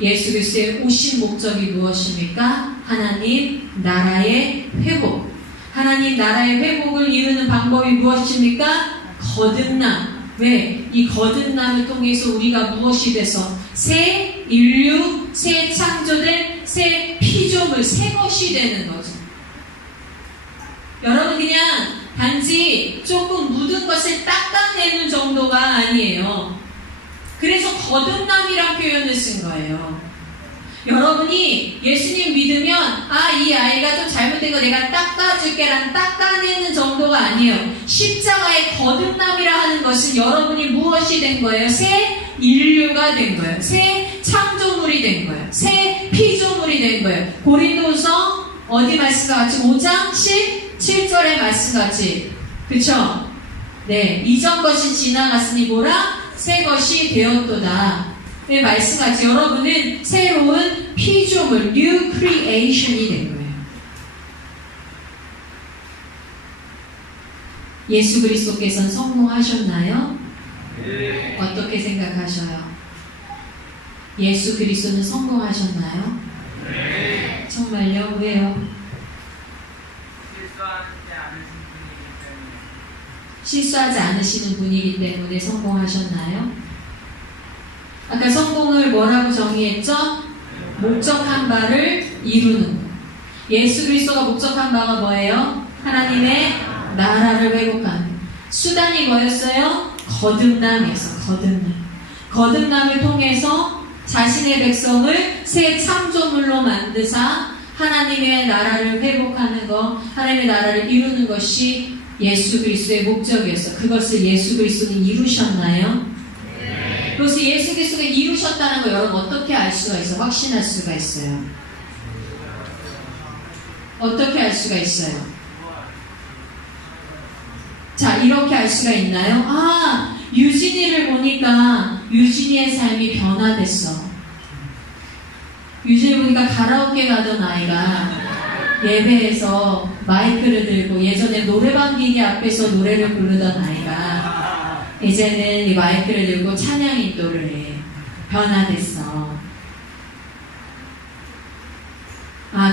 예수 그리스도의 오신 목적이 무엇입니까? 하나님 나라의 회복. 하나님 나라의 회복을 이루는 방법이 무엇입니까? 거듭남. 왜? 이 거듭남을 통해서 우리가 무엇이 돼서 새 인류, 새 창조된 새 피조물, 새 것이 되는 거죠. 여러분 그냥 단지 조금 묻은 것을 닦아내는 정도가 아니에요. 그래서 거듭남이란 표현을 쓴 거예요. 여러분이 예수님 믿으면 이 아이가 좀 잘못된 거 내가 닦아줄게 라는 닦아내는 정도가 아니에요. 십자가의 거듭남이라 하는 것은 여러분이 무엇이 된 거예요? 새 인류가 된 거예요. 새 창조물이 된 거예요. 새 피조물이 된 거예요. 고린도후서 어디 말씀과 같이 5장 17절의 말씀같이, 그쵸? 네, 이전 것이 지나갔으니 뭐라? 새 것이 되었도다. 네, 말씀같이 여러분은 새로운 피조물, new creation이 된 거예요. 예수 그리스도께서는 성공하셨나요? 네. 어떻게 생각하셔요? 예수 그리스도는 성공하셨나요? 네. 정말요? 왜요? 실수하지 않으시는 분이기 때문에 성공하셨나요? 아까 성공을 뭐라고 정의했죠? 목적한 바를 이루는 것. 예수 그리스도가 목적한 바가 뭐예요? 하나님의 나라를 회복하는 것. 수단이 뭐였어요? 거듭남이었어. 거듭남을 통해서 자신의 백성을 새 창조물로 만드사 하나님의 나라를 회복하는 것, 하나님의 나라를 이루는 것이 예수 그리스도의 목적이었어. 그것을 예수 그리스도는 이루셨나요? 네. 그것을 예수 그리스도가 이루셨다는 거 여러분 어떻게 알 수가 있어요? 확신할 수가 있어요. 어떻게 알 수가 있어요? 자, 이렇게 알 수가 있나요? 유진이를 보니까 유진이의 삶이 변화됐어. 유진이 보니까 가라오케 가던 아이가 예배에서 마이크를 들고 예전에 노래방 기계 앞에서 노래를 부르던 아이가 이제는 이 마이크를 들고 찬양 인도를 해. 변화됐어.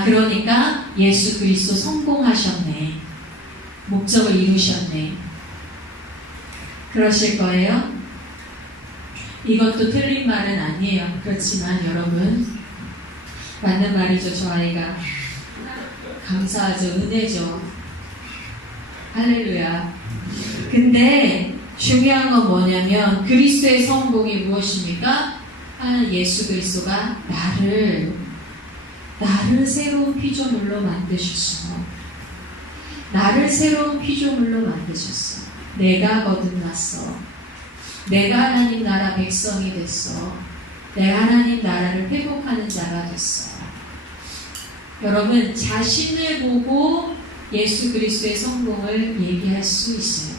그러니까 예수 그리스도 성공하셨네. 목적을 이루셨네. 그러실 거예요? 이것도 틀린 말은 아니에요. 그렇지만 여러분 맞는 말이죠. 저 아이가 감사하죠. 은혜죠. 할렐루야. 근데 중요한 건 뭐냐면 그리스도의 성공이 무엇입니까? 예수 그리스도가 나를 나를 새로운 피조물로 만드셨어. 나를 새로운 피조물로 만드셨어. 내가 거듭났어. 내가 하나님 나라 백성이 됐어. 내가 하나님 나라를 회복하는 자가 됐어. 여러분, 자신을 보고 예수 그리스도의 성공을 얘기할 수 있어요.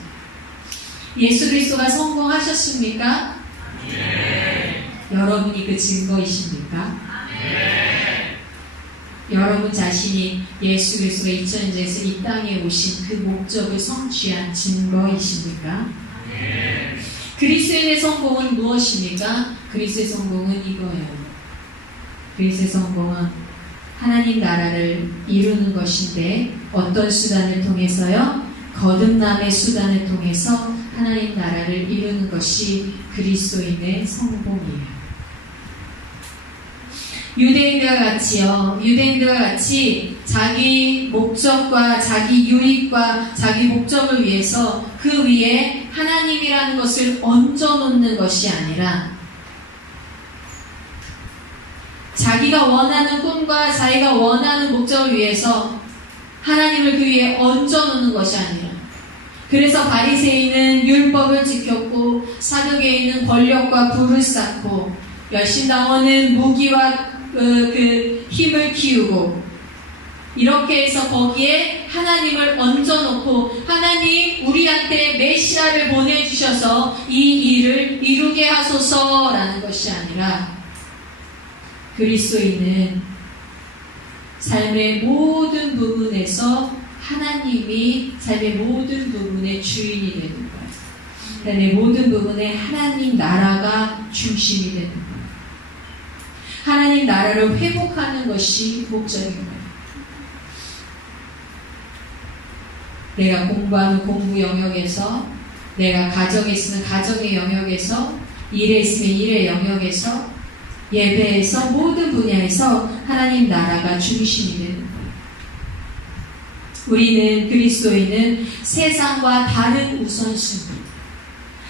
예수 그리스도가 성공하셨습니까? 네. 여러분이 그 증거이십니까? 네. 여러분 자신이 예수 그리스도가 2000년에서 이 땅에 오신 그 목적을 성취한 증거이십니까? 네. 그리스도인의 성공은 무엇입니까? 그리스도의 성공은 이거예요. 그리스도의 성공은 하나님 나라를 이루는 것인데 어떤 수단을 통해서요? 거듭남의 수단을 통해서 하나님 나라를 이루는 것이 그리스도인의 성공이에요. 유대인들과 같이 자기 목적과 자기 유익과 자기 목적을 위해서 그 위에 하나님이라는 것을 얹어놓는 것이 아니라 자기가 원하는 꿈과 자기가 원하는 목적을 위해서 하나님을 그 위에 얹어놓는 것이 아니라 그래서 바리새인은 율법을 지켰고 사두개인은 권력과 부를 쌓고 열심당원은 무기와 그 힘을 키우고 이렇게 해서 거기에 하나님을 얹어놓고 하나님 우리한테 메시아를 보내주셔서 이 일을 이루게 하소서라는 것이 아니라 그리스도인은 삶의 모든 부분에서 하나님이 삶의 모든 부분의 주인이 되는 거예요. 삶의 모든 부분에 하나님 나라가 중심이 되는 거예요. 하나님 나라를 회복하는 것이 목적인 거예요. 내가 공부하는 공부 영역에서, 내가 가정에 있으면 가정의 영역에서, 일에 있으면 일의 영역에서, 예배에서 모든 분야에서 하나님 나라가 중심이 되는 거예요. 우리는 그리스도인은 세상과 다른 우선순위,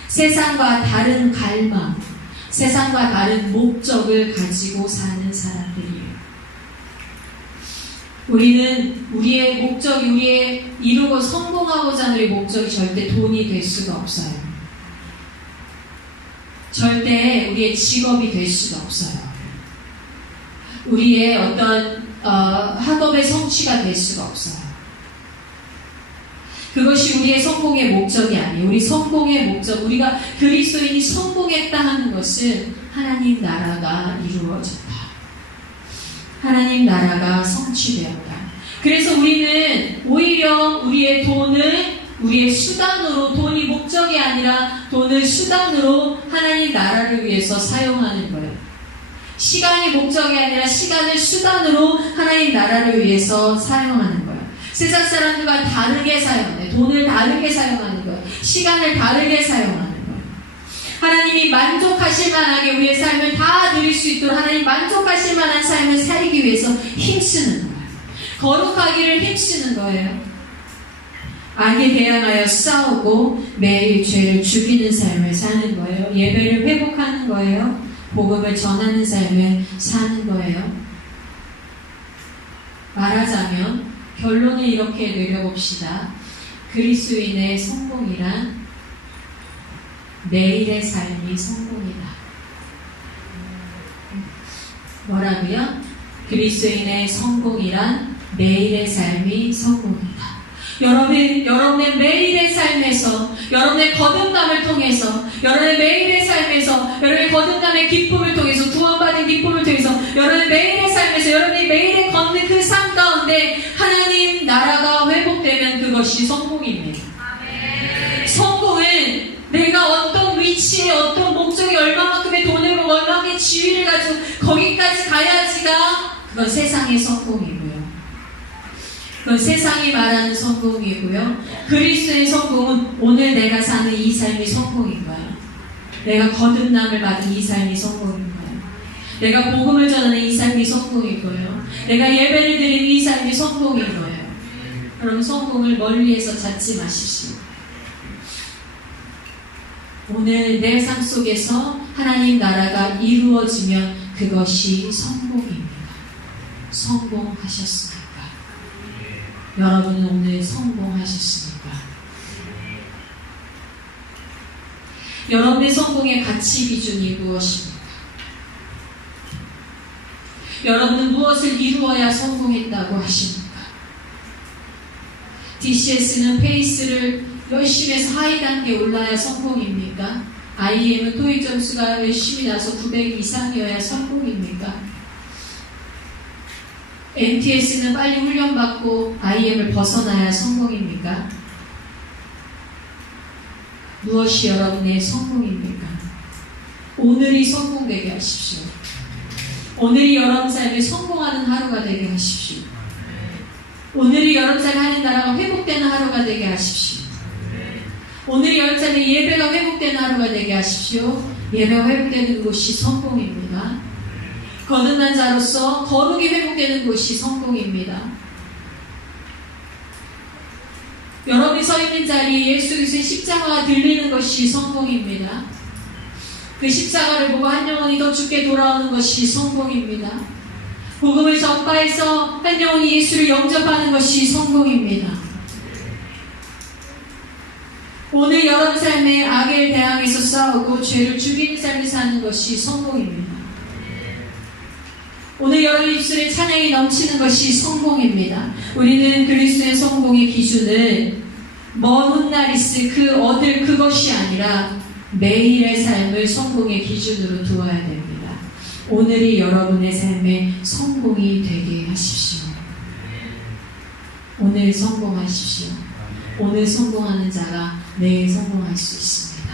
세상과 다른 갈망, 세상과 다른 목적을 가지고 사는 사람들이에요. 우리는 우리의 목적이 우리의 이루고 성공하고자 하는 우리의 목적이 절대 돈이 될 수가 없어요. 절대 우리의 직업이 될 수가 없어요. 우리의 어떤 학업의 성취가 될 수가 없어요. 그것이 우리의 성공의 목적이 아니에요. 우리 성공의 목적, 우리가 그리스도인이 성공했다 하는 것은 하나님 나라가 이루어졌다. 하나님 나라가 성취되었다. 그래서 우리는 오히려 우리의 돈을 우리의 수단으로, 돈이 목적이 아니라 돈을 수단으로 하나님 나라를 위해서 사용하는 거예요. 시간이 목적이 아니라 시간을 수단으로 하나님 나라를 위해서 사용하는 거예요. 세상 사람들과 다르게 사용해요. 돈을 다르게 사용하는 거예요. 시간을 다르게 사용하는 거예요. 하나님이 만족하실 만하게 우리의 삶을 다 누릴 수 있도록 하나님 만족하실 만한 삶을 살기 위해서 힘쓰는 거예요. 거룩하기를 힘쓰는 거예요. 악에 대항하여 싸우고 매일 죄를 죽이는 삶을 사는 거예요. 예배를 회복하는 거예요. 복음을 전하는 삶을 사는 거예요. 말하자면 결론을 이렇게 내려봅시다. 그리스도인의 성공이란 매일의 삶이 성공이다. 뭐라고요? 그리스도인의 성공이란 매일의 삶이 성공이다. 여러분의 매일의 삶에서, 여러분의 거듭남을 통해서, 여러분의 매일의 삶에서, 여러분의 거듭남의 기쁨을 통해서, 구원받은 기쁨을 통해서, 여러분의 매일의 삶에서, 여러분의 매일의 걷는 그 삶 가운데 하나님 나라가 회복되면 그것이 성공입니다. 성공은 내가 어떤 위치에, 어떤 목적에 얼마만큼의 돈을 벌고 얼마만큼의 지위를 가지고 거기까지 가야지가 그건 세상의 성공이고요. 그건 세상이 말하는 성공이고요. 그리스도의 성공은 오늘 내가 사는 이 삶이 성공인 거예요. 내가 거듭남을 받은 이 삶이 성공인 거예요. 내가 복음을 전하는 이 삶이 성공인 거예요. 내가 예배를 드리는 이 삶이 성공인 거예요. 여러분 성공을 멀리해서 찾지 마십시오. 오늘 내 삶 속에서 하나님 나라가 이루어지면 그것이 성공입니다. 성공하셨습니까? 여러분은 오늘 성공하셨습니까? 여러분의 성공의 가치 기준이 무엇입니까? 여러분은 무엇을 이루어야 성공했다고 하십니까? DCS는 페이스를 열심히 해서 하위 단계에 올라야 성공입니까? IM은 토익 점수가 열심히 나서 900 이상이어야 성공입니까? MTS는 빨리 훈련받고 IM을 벗어나야 성공입니까? 무엇이 여러분의 성공입니까? 오늘이 성공되게 하십시오. 오늘이 여러분 삶에 성공하는 하루가 되게 하십시오. 오늘이 여러분 삶에 하는 나라가 회복되는 하루가 되게 하십시오. 오늘이 여러분 삶에 예배가 회복되는 하루가 되게 하십시오. 예배가 회복되는 곳이 성공입니다. 거듭난 자로서 거룩이 회복되는 곳이 성공입니다. 여러분이 서 있는 자리에 예수 그리스도의 십자가가 들리는 것이 성공입니다. 그 십자가를 보고 한 영혼이 더 죽게 돌아오는 것이 성공입니다. 복음을 전파해서 한 영혼이 예수를 영접하는 것이 성공입니다. 오늘 여러분 삶에 악에 대항해서 싸우고 죄를 죽이는 삶을 사는 것이 성공입니다. 오늘 여러분 입술에 찬양이 넘치는 것이 성공입니다. 우리는 그리스도의 성공의 기준을 먼 훗날 있을 그 얻을 그것이 아니라 매일의 삶을 성공의 기준으로 두어야 됩니다. 오늘이 여러분의 삶의 성공이 되게 하십시오. 오늘 성공하십시오. 오늘 성공하는 자가 내일 성공할 수 있습니다.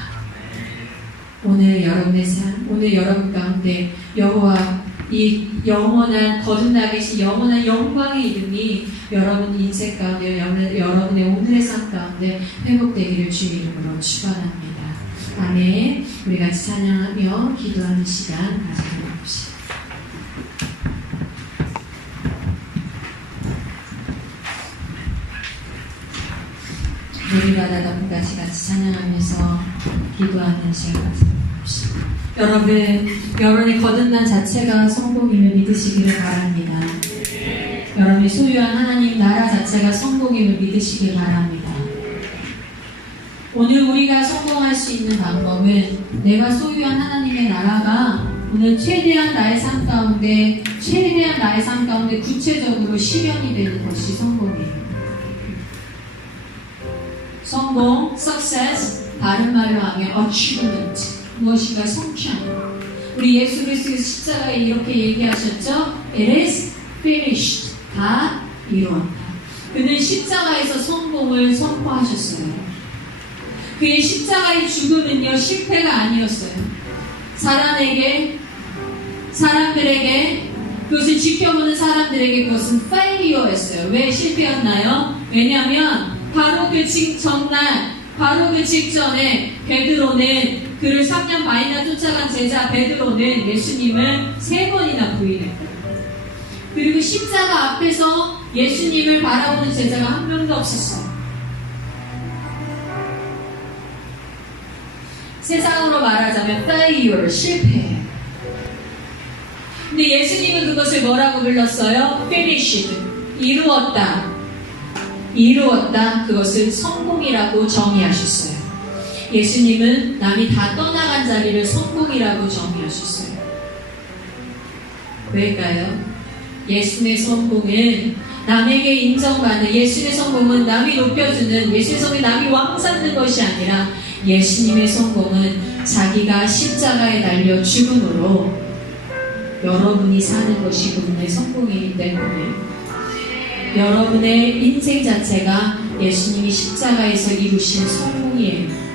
오늘 여러분의 삶, 오늘 여러분 가운데 여호와 이 영원한 거듭나 계신 영원한 영광의 이름이 여러분 인생 가운데 여러분의 오늘의 삶 가운데 회복되기를 주의 이름으로 축원합니다. 아멘. 우리 같이 찬양하며 기도하는 시간 가지도록 합시다. 우리가 다같이 찬양하면서 기도하는 시간 가지도록 합시다. 여러분의 거듭난 자체가 성공임을 믿으시기를 바랍니다. 여러분이 소유한 하나님 나라 자체가 성공임을 믿으시길 바랍니다. 오늘 우리가 성공할 수 있는 방법은 내가 소유한 하나님의 나라가 오늘 최대한 나의 삶 가운데 구체적으로 실현이 되는 것이 성공이에요. 성공, success, 다른 말로 하면 achievement, 무엇인가 성취함. 우리 예수 그리스도의 십자가에 이렇게 얘기하셨죠? It is finished. 다 이루었다. 그는 십자가에서 성공을 선포하셨어요. 그의 십자가의 죽음은요, 실패가 아니었어요. 사람들에게, 그것을 지켜보는 사람들에게 그것은 failure였어요. 왜 실패였나요? 왜냐하면 바로 그 직전에 베드로는 그를 3년 반이나 쫓아간 제자 베드로는 예수님을 3번이나 부인했다. 그리고 십자가 앞에서 예수님을 바라보는 제자가 한 명도 없었어요. 세상으로 말하자면 failure, 실패. 근데 예수님은 그것을 뭐라고 불렀어요? finished, 이루었다. 그것을 성공이라고 정의하셨어요. 예수님은 남이 다 떠나간 자리를 성공이라고 정의하셨어요. 왜일까요? 예수님의 성공은 남에게 인정받는, 예수님의 성공은 남이 높여주는, 예수님의 성공은 남이 왕 삼는 것이 아니라 예수님의 성공은 자기가 십자가에 달려 죽음으로 여러분이 사는 것이 그분의 성공이기 때문에 여러분의 인생 자체가 예수님이 십자가에서 이루신 성공이에요.